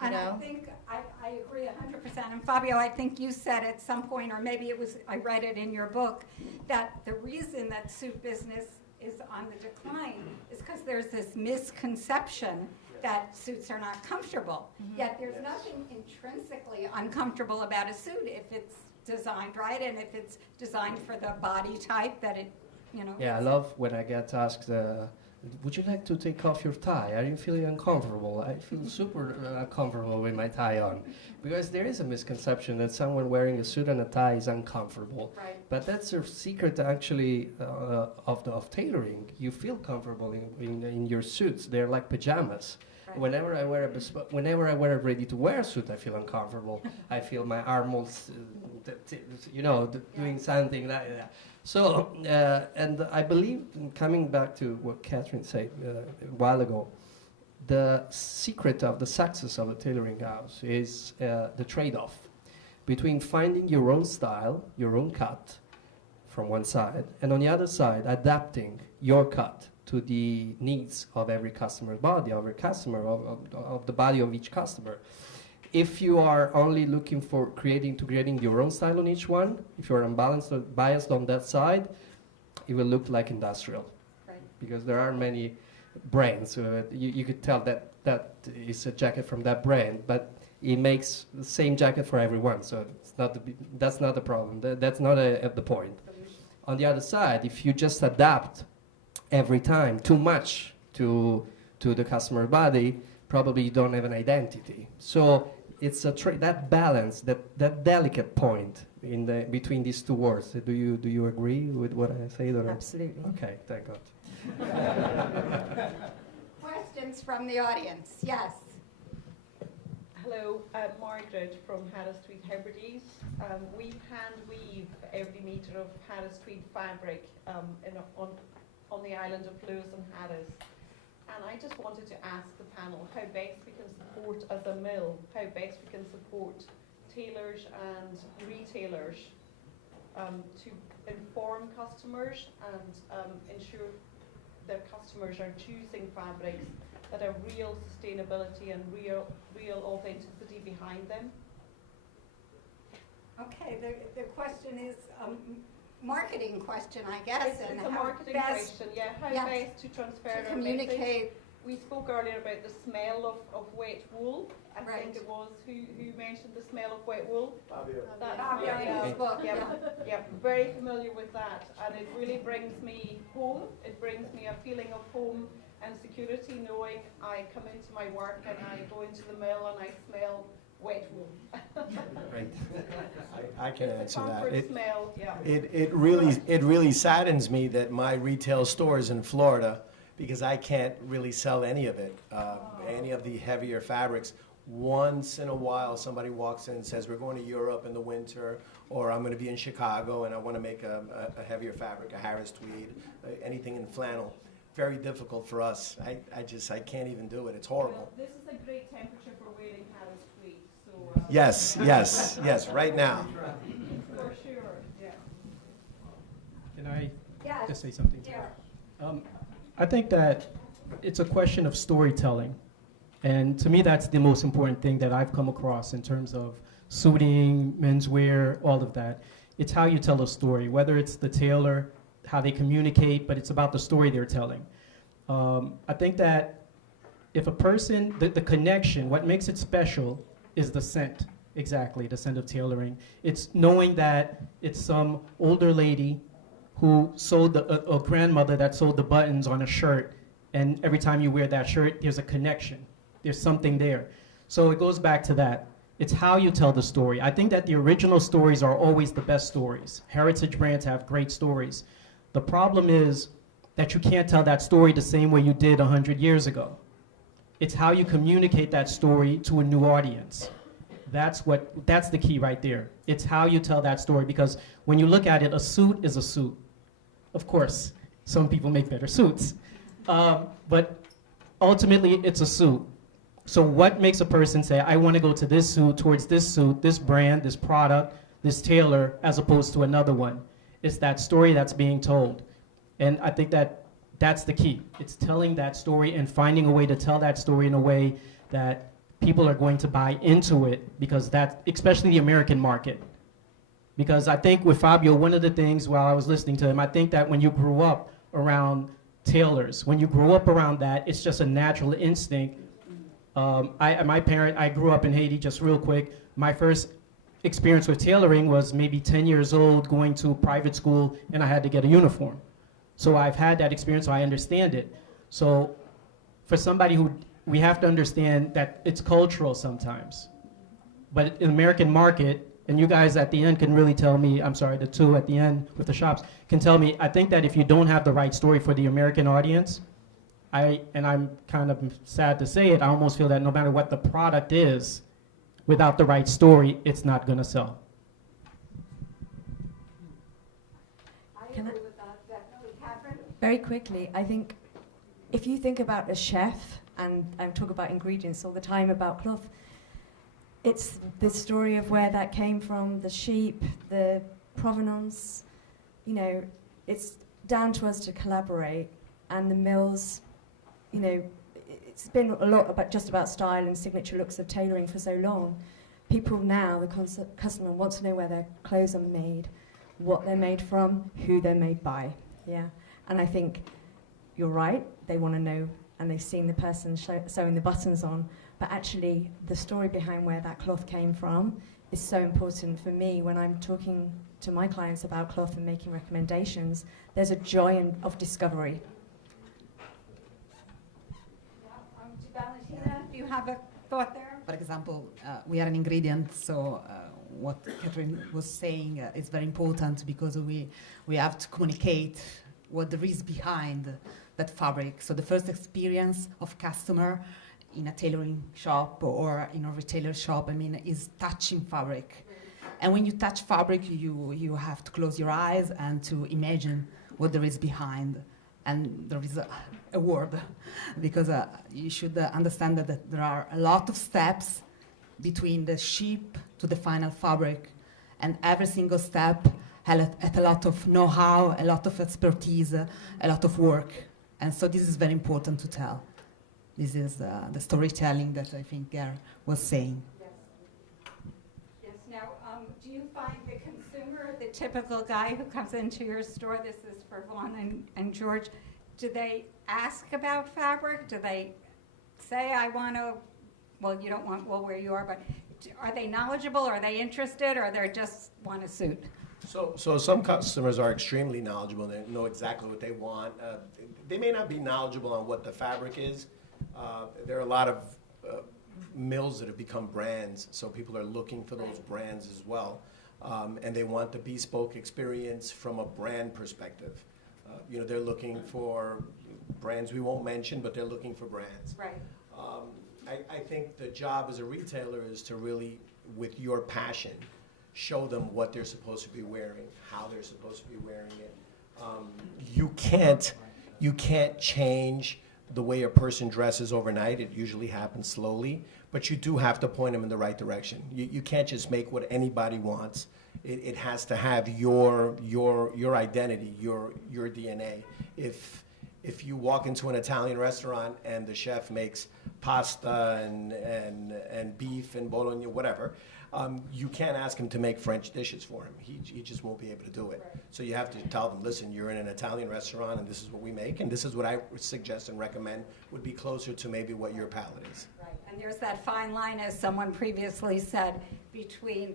And I think I agree 100%. And Fabio, I think you said at some point, or maybe I read it in your book, that the reason that suit business is on the decline is because there's this misconception that suits are not comfortable. Mm-hmm. Yet there's nothing intrinsically uncomfortable about a suit if it's designed right and if it's designed for the body type that it, Yeah, I love when I get asked, would you like to take off your tie? Are you feeling uncomfortable? I feel super uncomfortable with my tie on. Because there is a misconception that someone wearing a suit and a tie is uncomfortable. Right. But that's a secret actually of tailoring. You feel comfortable in your suits. They're like pajamas. Right. Whenever I wear a ready-to-wear suit, I feel uncomfortable. I feel my arms, doing something like that. So, and I believe, coming back to what Catherine said a while ago, the secret of the success of a tailoring house is the trade-off between finding your own style, your own cut, from one side, and on the other side, adapting your cut to the needs of every customer's body, of every customer, of the body of each customer. If you are only looking for creating your own style on each one, if you're unbalanced or biased on that side, it will look like industrial. Right. Because there are many brands. You could tell that is a jacket from that brand, but it makes the same jacket for everyone. So that's not the problem. That's not the point. On the other side, if you just adapt every time too much to the customer body, probably you don't have an identity. So it's that balance, that delicate point between these two words. Do you agree with what I say? Absolutely. Okay, thank God. Questions from the audience? Yes. Hello, Margaret from Harris Tweed Hebrides. We hand weave every metre of Harris Tweed fabric on the island of Lewis and Harris. And I just wanted to ask the panel how best we can support, as a mill, how best we can support tailors and retailers to inform customers and ensure their customers are choosing fabrics that have real sustainability and real authenticity behind them. Okay, the question is marketing question, I guess. It's a marketing question, yeah. How best to transfer to our communicate. message. We spoke earlier about the smell of wet wool. I think it was who mentioned the smell of wet wool. Fabio in his book. Yeah, very familiar with that, and it really brings me home. It brings me a feeling of home and security, knowing I come into my work and I go into the mill and I smell wet wool. Right. I can answer that. It really saddens me that my retail store is in Florida because I can't really sell any of it, any of the heavier fabrics. once in a while somebody walks in and says, we're going to Europe in the winter, or I'm going to be in Chicago and I want to make a heavier fabric, a Harris tweed, anything in flannel. Very difficult for us. I can't even do it. It's horrible. Well, this is a great temperature for wearing Harris tweed. So, Yes, right now. for sure, yeah. Can I Yes. just say something? Yeah. I think that it's a question of storytelling. And to me, that's the most important thing that I've come across in terms of suiting, menswear, all of that. It's how you tell a story, whether it's the tailor, how they communicate, but it's about the story they're telling. I think that if a person, the connection, what makes it special is the scent, exactly, the scent of tailoring. It's knowing that it's some older lady who sold, a grandmother that sewed the buttons on a shirt, and every time you wear that shirt, there's a connection. There's something there. So it goes back to that. It's how you tell the story. I think that the original stories are always the best stories. Heritage brands have great stories. The problem is that you can't tell that story the same way you did 100 years ago. It's how you communicate that story to a new audience. That's the key right there. It's how you tell that story, because when you look at it, a suit is a suit. Of course, some people make better suits. But ultimately, it's a suit. So what makes a person say, I want to go to this suit, towards this suit, this brand, this product, this tailor, as opposed to another one? It's that story that's being told. And I think that that's the key. It's telling that story and finding a way to tell that story in a way that people are going to buy into it, because that, especially the American market. Because I think with Fabio, one of the things while I was listening to him, I think that when you grew up around tailors, when you grew up around that, it's just a natural instinct. I grew up in Haiti, just real quick. My first experience with tailoring was maybe 10 years old, going to private school, and I had to get a uniform. So I've had that experience, so I understand it. So for somebody who, we have to understand that it's cultural sometimes. But in the American market, and you guys at the end can really tell me, I'm sorry, the two at the end with the shops, can tell me, I think that if you don't have the right story for the American audience, and I'm kind of sad to say it, I almost feel that no matter what the product is, without the right story, it's not going to sell. I agree with that, definitely. Catherine? Very quickly, I think if you think about a chef, and I talk about ingredients all the time about cloth, it's the story of where that came from, the sheep, the provenance. You know, it's down to us to collaborate, and the mills, you know, it's been a lot about just about style and signature looks of tailoring for so long. People now, the customer wants to know where their clothes are made, what they're made from, who they're made by. Yeah, and I think you're right. They want to know, and they've seen the person sewing the buttons on. But actually, the story behind where that cloth came from is so important for me when I'm talking to my clients about cloth and making recommendations. There's a joy of discovery. Valentina, do you have a thought there? For example, we are an ingredient, so what Catherine was saying is very important, because we have to communicate what there is behind that fabric. So the first experience of customer in a tailoring shop or in a retailer shop, I mean, is touching fabric. And when you touch fabric, you have to close your eyes and to imagine what there is behind. And there is a word, because you should understand that there are a lot of steps between the sheep to the final fabric, and every single step has a lot of know-how, a lot of expertise, a lot of work. And so this is very important to tell. This is the storytelling that I think Gare was saying. Yes. Yes. Now, do you find the consumer, the typical guy who comes into your store, this is for Vaughn and George, do they ask about fabric? Do they say, I want to, well, you don't want wool where you are, but are they knowledgeable? Are they interested? Or they just want a suit? So some customers are extremely knowledgeable. They know exactly what they want. They may not be knowledgeable on what the fabric is. There are a lot of mills that have become brands, so people are looking for those brands as well. And they want the bespoke experience from a brand perspective. You know, they're looking for brands we won't mention, but they're looking for brands. Right. I think the job as a retailer is to really, with your passion, show them what they're supposed to be wearing, how they're supposed to be wearing it. You can't change the way a person dresses overnight. It usually happens slowly, but you do have to point them in the right direction. You can't just make what anybody wants. It has to have your identity, your DNA. If you walk into an Italian restaurant and the chef makes pasta and beef and bologna, whatever, you can't ask him to make French dishes for him. He just won't be able to do it. So you have to tell them, listen, you're in an Italian restaurant and this is what we make, and this is what I would suggest and recommend would be closer to maybe what your palate is. Right, and there's that fine line, as someone previously said, between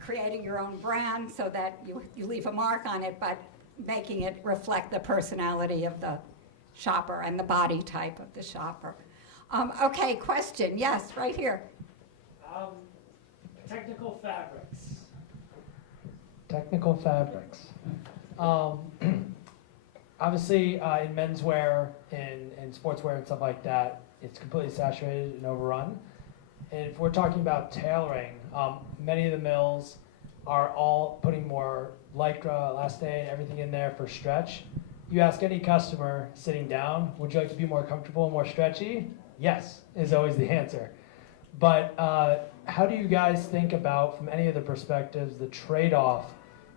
creating your own brand so that you leave a mark on it, but making it reflect the personality of the shopper and the body type of the shopper. Okay, question. Yes, right here. Technical fabrics. Technical fabrics. Obviously, in menswear, in sportswear and stuff like that, it's completely saturated and overrun. And if we're talking about tailoring, many of the mills are all putting more Lycra, elastane, everything in there for stretch. You ask any customer sitting down, would you like to be more comfortable and more stretchy? Yes, is always the answer. But how do you guys think about, from any of the perspectives, the trade-off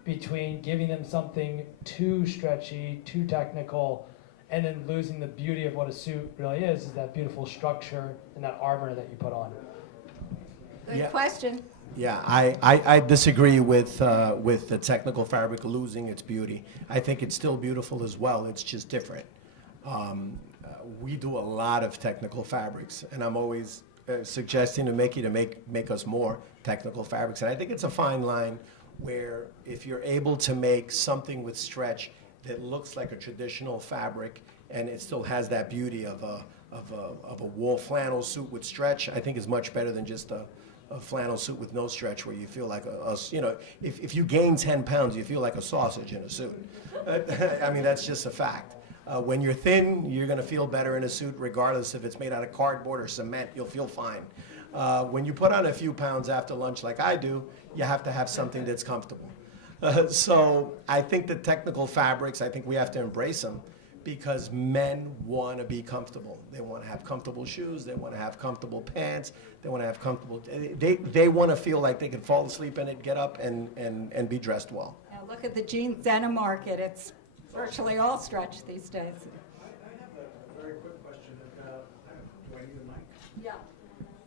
between giving them something too stretchy, too technical, and then losing the beauty of what a suit really is that beautiful structure and that armor that you put on? Good question. Yeah, I disagree with the technical fabric losing its beauty. I think it's still beautiful as well. It's just different. We do a lot of technical fabrics, and I'm always suggesting to make us more technical fabrics. And I think it's a fine line where if you're able to make something with stretch that looks like a traditional fabric and it still has that beauty of a wool flannel suit with stretch, I think is much better than just a flannel suit with no stretch where you feel like if you gain 10 pounds, you feel like a sausage in a suit. I mean, that's just a fact. When you're thin, you're going to feel better in a suit regardless if it's made out of cardboard or cement. You'll feel fine. When you put on a few pounds after lunch like I do, you have to have something that's comfortable. So I think the technical fabrics, I think we have to embrace them because men want to be comfortable. They want to have comfortable shoes. They want to have comfortable pants. They want to have comfortable, they want to feel like they can fall asleep in it, get up and be dressed well. Now look at the jeans denim market. It's virtually all stretch these days. I have a very quick question about, do I need a mic? Yeah.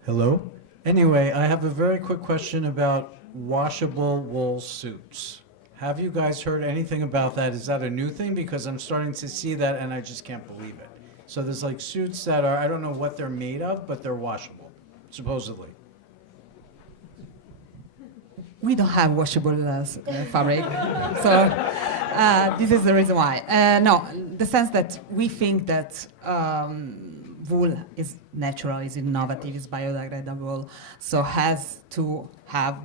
Hello? Anyway, I have a very quick question about washable wool suits. Have you guys heard anything about that? Is that a new thing? Because I'm starting to see that and I just can't believe it. So there's like suits that are, I don't know what they're made of, but they're washable, supposedly. We don't have washable fabric, so this is the reason why. No, the sense that we think that wool is natural, is innovative, is biodegradable, so has to have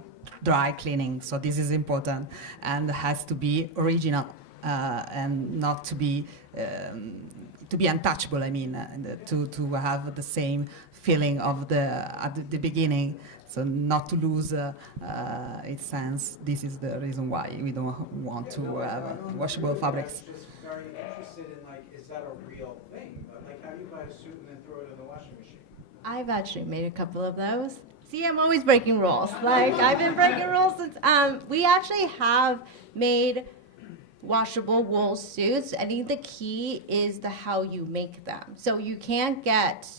dry cleaning. So this is important and has to be original and not to be untouchable. I mean, to have the same feeling of at the beginning. So not to lose its sense. This is the reason why we don't want to have washable fabrics. I'm just very interested in, like, is that a real thing? Like, how do you buy a suit and then throw it in the washing machine? I've actually made a couple of those. See, I'm always breaking rules. Like, I've been breaking rules since, we actually have made washable wool suits. I think the key is how you make them. So you can't get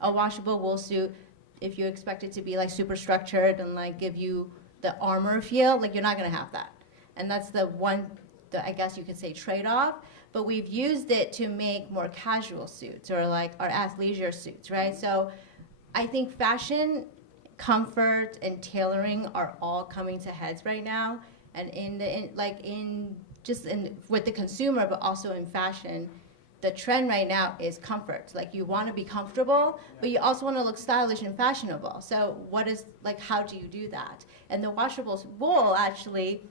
a washable wool suit if you expect it to be like super structured and like give you the armor feel. Like, you're not gonna have that. And that's the I guess you could say trade-off. But we've used it to make more casual suits or like our athleisure suits, right? So I think fashion, comfort, and tailoring are all coming to heads right now. And with the consumer, but also in fashion, the trend right now is comfort. Like, you want to be comfortable, but you also want to look stylish and fashionable. So how do you do that? And the washable wool actually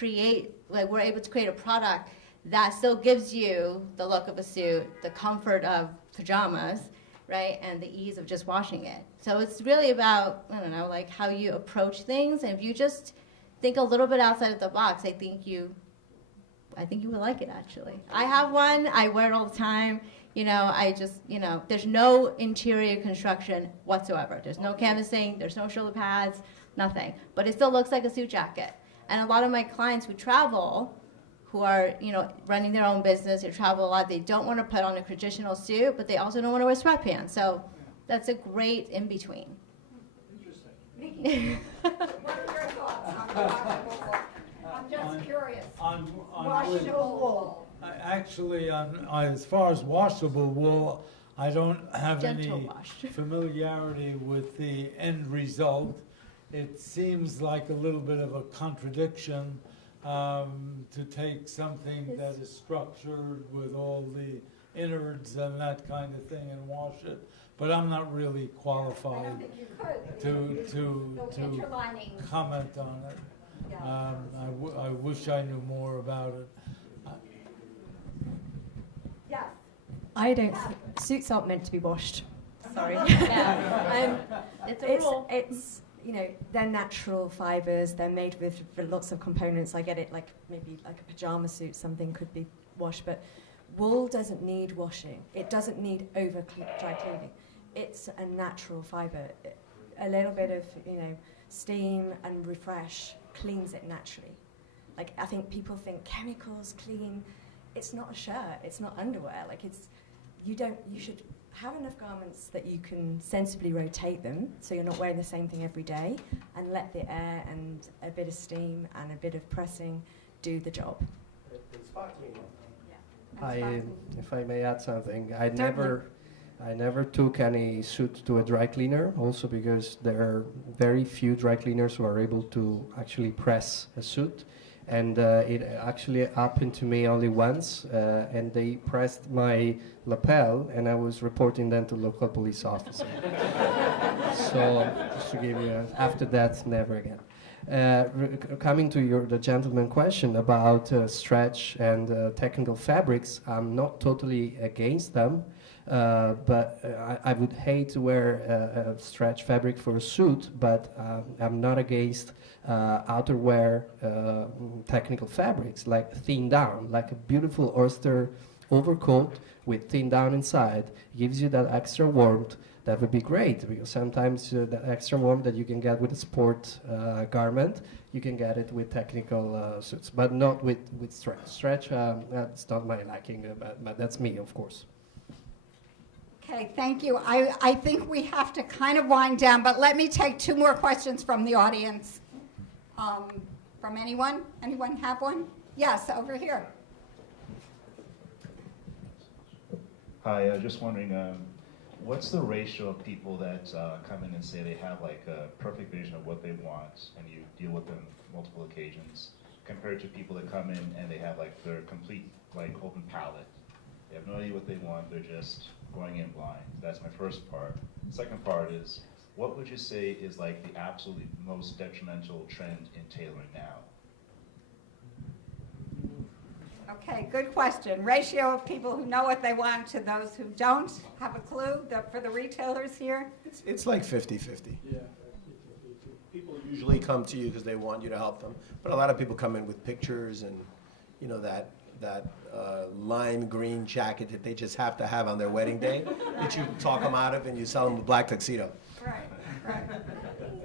we're able to create a product that still gives you the look of a suit, the comfort of pajamas, right? And the ease of just washing it. So it's really about, I don't know, like how you approach things. And if you just think a little bit outside of the box, I think you would like it, actually. I have one. I wear it all the time. You know, there's no interior construction whatsoever. There's no canvassing. There's no shoulder pads, nothing. But it still looks like a suit jacket. And a lot of my clients who travel, who are, running their own business, they travel a lot, they don't want to put on a traditional suit, but they also don't want to wear sweatpants. So that's a great in-between. Nikki, what are your thoughts on the washable wool? I'm just curious. Washable wool. Actually, as far as washable wool, I don't have any familiarity with the end result. It seems like a little bit of a contradiction to take something that is structured with all the innards and that kind of thing and wash it. But I'm not really qualified to comment on it. I wish I knew more about it. Yes. I don't. Suits aren't meant to be washed. Sorry. It's a rule. It's they're natural fibers. They're made with lots of components. I get it. Like maybe like a pajama suit, something could be washed, but wool doesn't need washing. It doesn't need dry cleaning. It's a natural fiber. A little bit of steam and refresh cleans it naturally. Like I think people think chemicals clean. It's not a shirt. It's not underwear. Like you should have enough garments that you can sensibly rotate them, so you're not wearing the same thing every day, and let the air and a bit of steam and a bit of pressing do the job. If I may add something, I never took any suit to a dry cleaner, also because there are very few dry cleaners who are able to actually press a suit. And it actually happened to me only once, and they pressed my lapel, and I was reporting them to local police officer. So, just to give you, after that, never again. Coming to the gentleman question about stretch and technical fabrics, I'm not totally against them, but I would hate to wear a stretch fabric for a suit, but I'm not against outerwear technical fabrics, like thin down, like a beautiful oyster overcoat with thin down inside, gives you that extra warmth. That would be great, because sometimes that extra warmth that you can get with a sport garment, you can get it with technical suits, but not with stretch. Stretch, that's not my liking, but that's me, of course. Okay, thank you. I think we have to kind of wind down, but let me take two more questions from the audience. From anyone? Anyone have one? Yes, over here. Hi, just wondering, what's the ratio of people that come in and say they have like a perfect vision of what they want, and you deal with them multiple occasions, compared to people that come in and they have like their complete like open palette? They have no idea what they want, they're just going in blind. That's my first part. Second part is, what would you say is like the absolutely most detrimental trend in tailoring now? Okay, good question. Ratio of people who know what they want to those who don't have a clue for the retailers here? It's like 50-50. Yeah. People usually come to you because they want you to help them, but a lot of people come in with pictures and that lime green jacket that they just have to have on their wedding day that you talk them out of, and you sell them a black tuxedo. Right.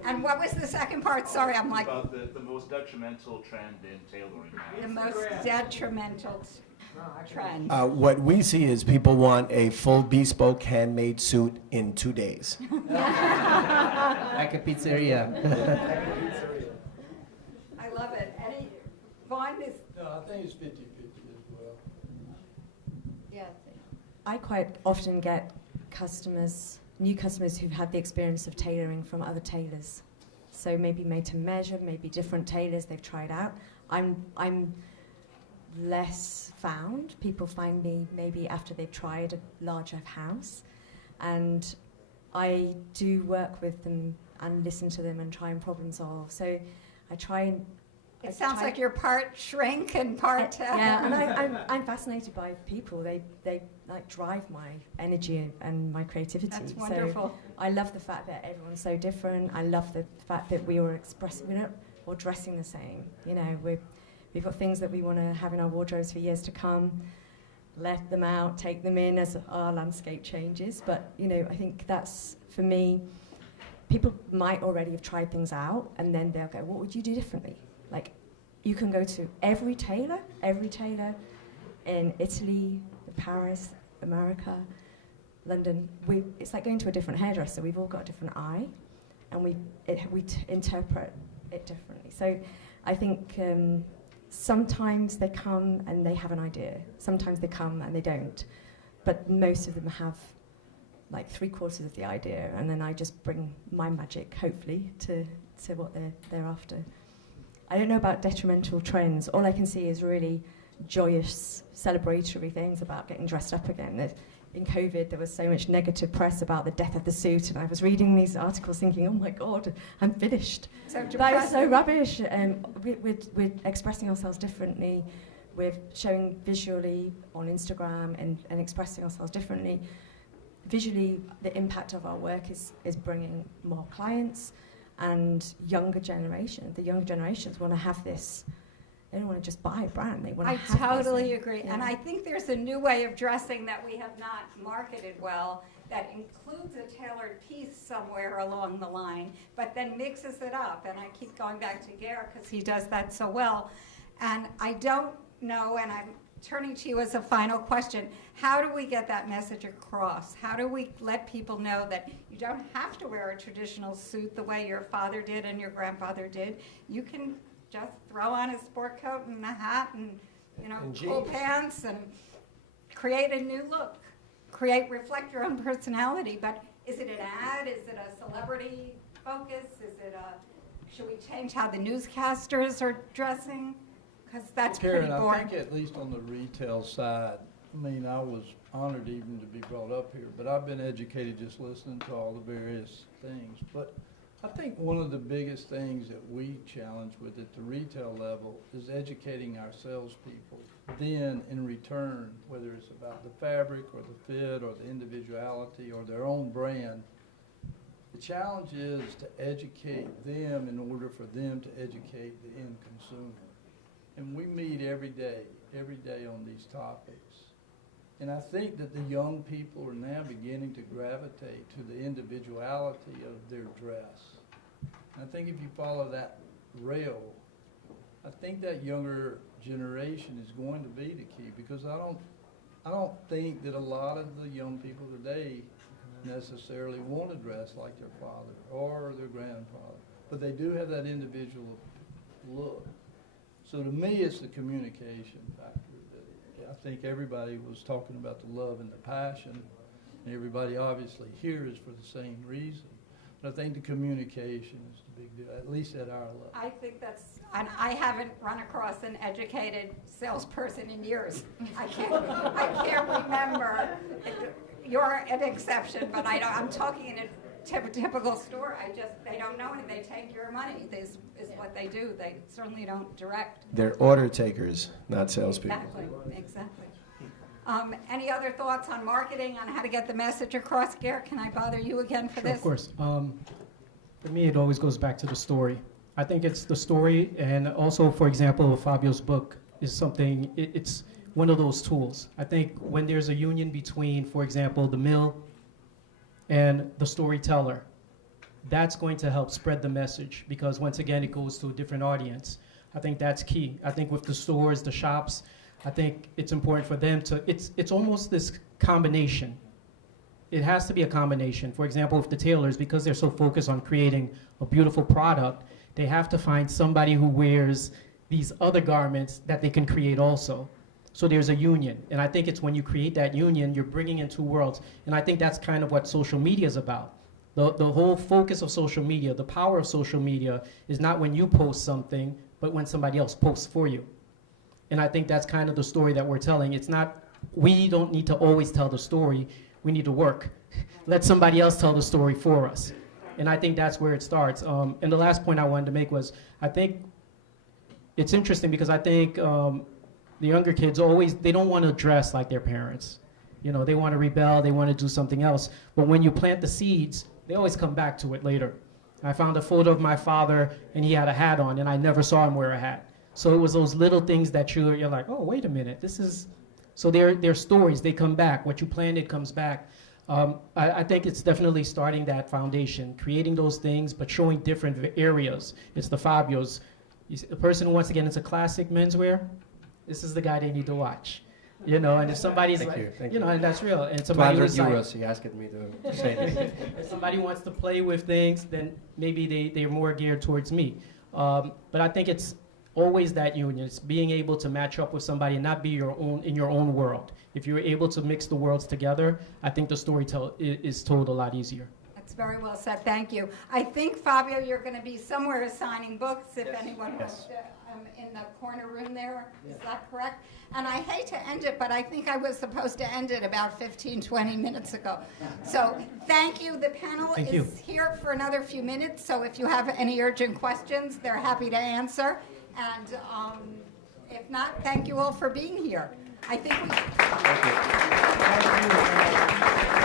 And what was the second part? Sorry, I'm like... About the most detrimental trend in tailoring now. The most detrimental trend. What we see is people want a full bespoke handmade suit in 2 days. Like a pizzeria. I love it. Any, Vaughn is... No, I think it's 50-50 as well. Yeah. I quite often get new customers who've had the experience of tailoring from other tailors. So maybe made to measure, maybe different tailors they've tried out. I'm less found. People find me maybe after they've tried a larger house. And I do work with them and listen to them and try and problem solve. So I try and It sounds like you're part shrink and part. Yeah, and I'm fascinated by people. They like drive my energy and my creativity. That's wonderful. So I love the fact that everyone's so different. I love the fact that we are expressing, we're not all dressing the same. You know, we've got things that we want to have in our wardrobes for years to come. Let them out, take them in as our landscape changes. But you know, I think that's for me. People might already have tried things out, and then they'll go, "What would you do differently?" Like, you can go to every tailor in Italy, Paris, America, London. It's like going to a different hairdresser. We've all got a different eye, and we interpret it differently. So I think sometimes they come and they have an idea. Sometimes they come and they don't. But most of them have like 3/4 of the idea, and then I just bring my magic, hopefully, to what they're after. I don't know about detrimental trends. All I can see is really joyous, celebratory things about getting dressed up again. In COVID, there was so much negative press about the death of the suit, and I was reading these articles thinking, oh my God, I'm finished. So that is so rubbish. We're expressing ourselves differently. We're showing visually on Instagram and expressing ourselves differently. Visually, the impact of our work is bringing more clients. And the younger generations want to have this. They don't want to just buy a brand. They want to have this. I totally agree. Yeah. And I think there's a new way of dressing that we have not marketed well that includes a tailored piece somewhere along the line, but then mixes it up. And I keep going back to Gare because he does that so well. And I don't know, and I'm turning to you as a final question, how do we get that message across? How do we let people know that you don't have to wear a traditional suit the way your father did and your grandfather did? You can just throw on a sport coat and a hat and, you know, cool pants and create a new look. Reflect your own personality. But is it an ad? Is it a celebrity focus? Should we change how the newscasters are dressing? Because that's Karen, pretty boring. I think at least on the retail side, I mean, I was honored even to be brought up here, but I've been educated just listening to all the various things. But I think one of the biggest things that we challenge with at the retail level is educating our salespeople. Then, in return, whether it's about the fabric or the fit or the individuality or their own brand, the challenge is to educate them in order for them to educate the end consumer. And we meet every day on these topics. And I think that the young people are now beginning to gravitate to the individuality of their dress. And I think if you follow that rail, I think that younger generation is going to be the key, because I don't think that a lot of the young people today necessarily want to dress like their father or their grandfather, but they do have that individual look. So to me, it's the communication factor. I think everybody was talking about the love and the passion, and everybody obviously here is for the same reason. But I think the communication is the big deal, at least at our level. I think that's, and I haven't run across an educated salesperson in years. I can't remember. You're an exception, but I'm talking in a typical store. They don't know it. They take your money. This is what they do. They certainly don't direct. They're order takers, not salespeople. Exactly. Any other thoughts on marketing, on how to get the message across? Gare, can I bother you again for this? Of course. For me, it always goes back to the story. I think it's the story, and also, for example, Fabio's book is something, it's one of those tools. I think when there's a union between, for example, the mill and the storyteller, that's going to help spread the message, because once again, it goes to a different audience. I think that's key. I think with the stores, the shops, I think it's important for them to, it's almost this combination. It has to be a combination. For example, if the tailors, because they're so focused on creating a beautiful product, they have to find somebody who wears these other garments that they can create also. So there's a union. And I think it's when you create that union, you're bringing in two worlds. And I think that's kind of what social media is about. The whole focus of social media, the power of social media, is not when you post something, but when somebody else posts for you. And I think that's kind of the story that we're telling. It's not, we don't need to always tell the story. We need to work. Let somebody else tell the story for us. And I think that's where it starts. And the last point I wanted to make was, I think it's interesting because I think the younger kids they don't want to dress like their parents. You know, they want to rebel, they want to do something else. But when you plant the seeds, they always come back to it later. I found a photo of my father, and he had a hat on, and I never saw him wear a hat. So it was those little things that you're like, oh, wait a minute, this is... So they're stories, they come back. What you planted comes back. I think it's definitely starting that foundation, creating those things, but showing different areas. It's the Fabios. The person who wants to get into classic menswear, this is the guy they need to watch. You know, and if somebody's Thank you know, and that's real. And 200 somebody who's euros, he asked me to say this. If somebody wants to play with things, then maybe they're more geared towards me. But I think it's always that union. It's being able to match up with somebody and not be in your own world. If you're able to mix the worlds together, I think the story is told a lot easier. That's very well said. Thank you. I think, Fabio, you're going to be somewhere signing books if anyone wants to, in the corner room there. Is that correct? And I hate to end it, but I think I was supposed to end it about 15, 20 minutes ago. So thank you. The panel is here for another few minutes, so if you have any urgent questions, they're happy to answer. And if not, thank you all for being here. I think we... Thank you.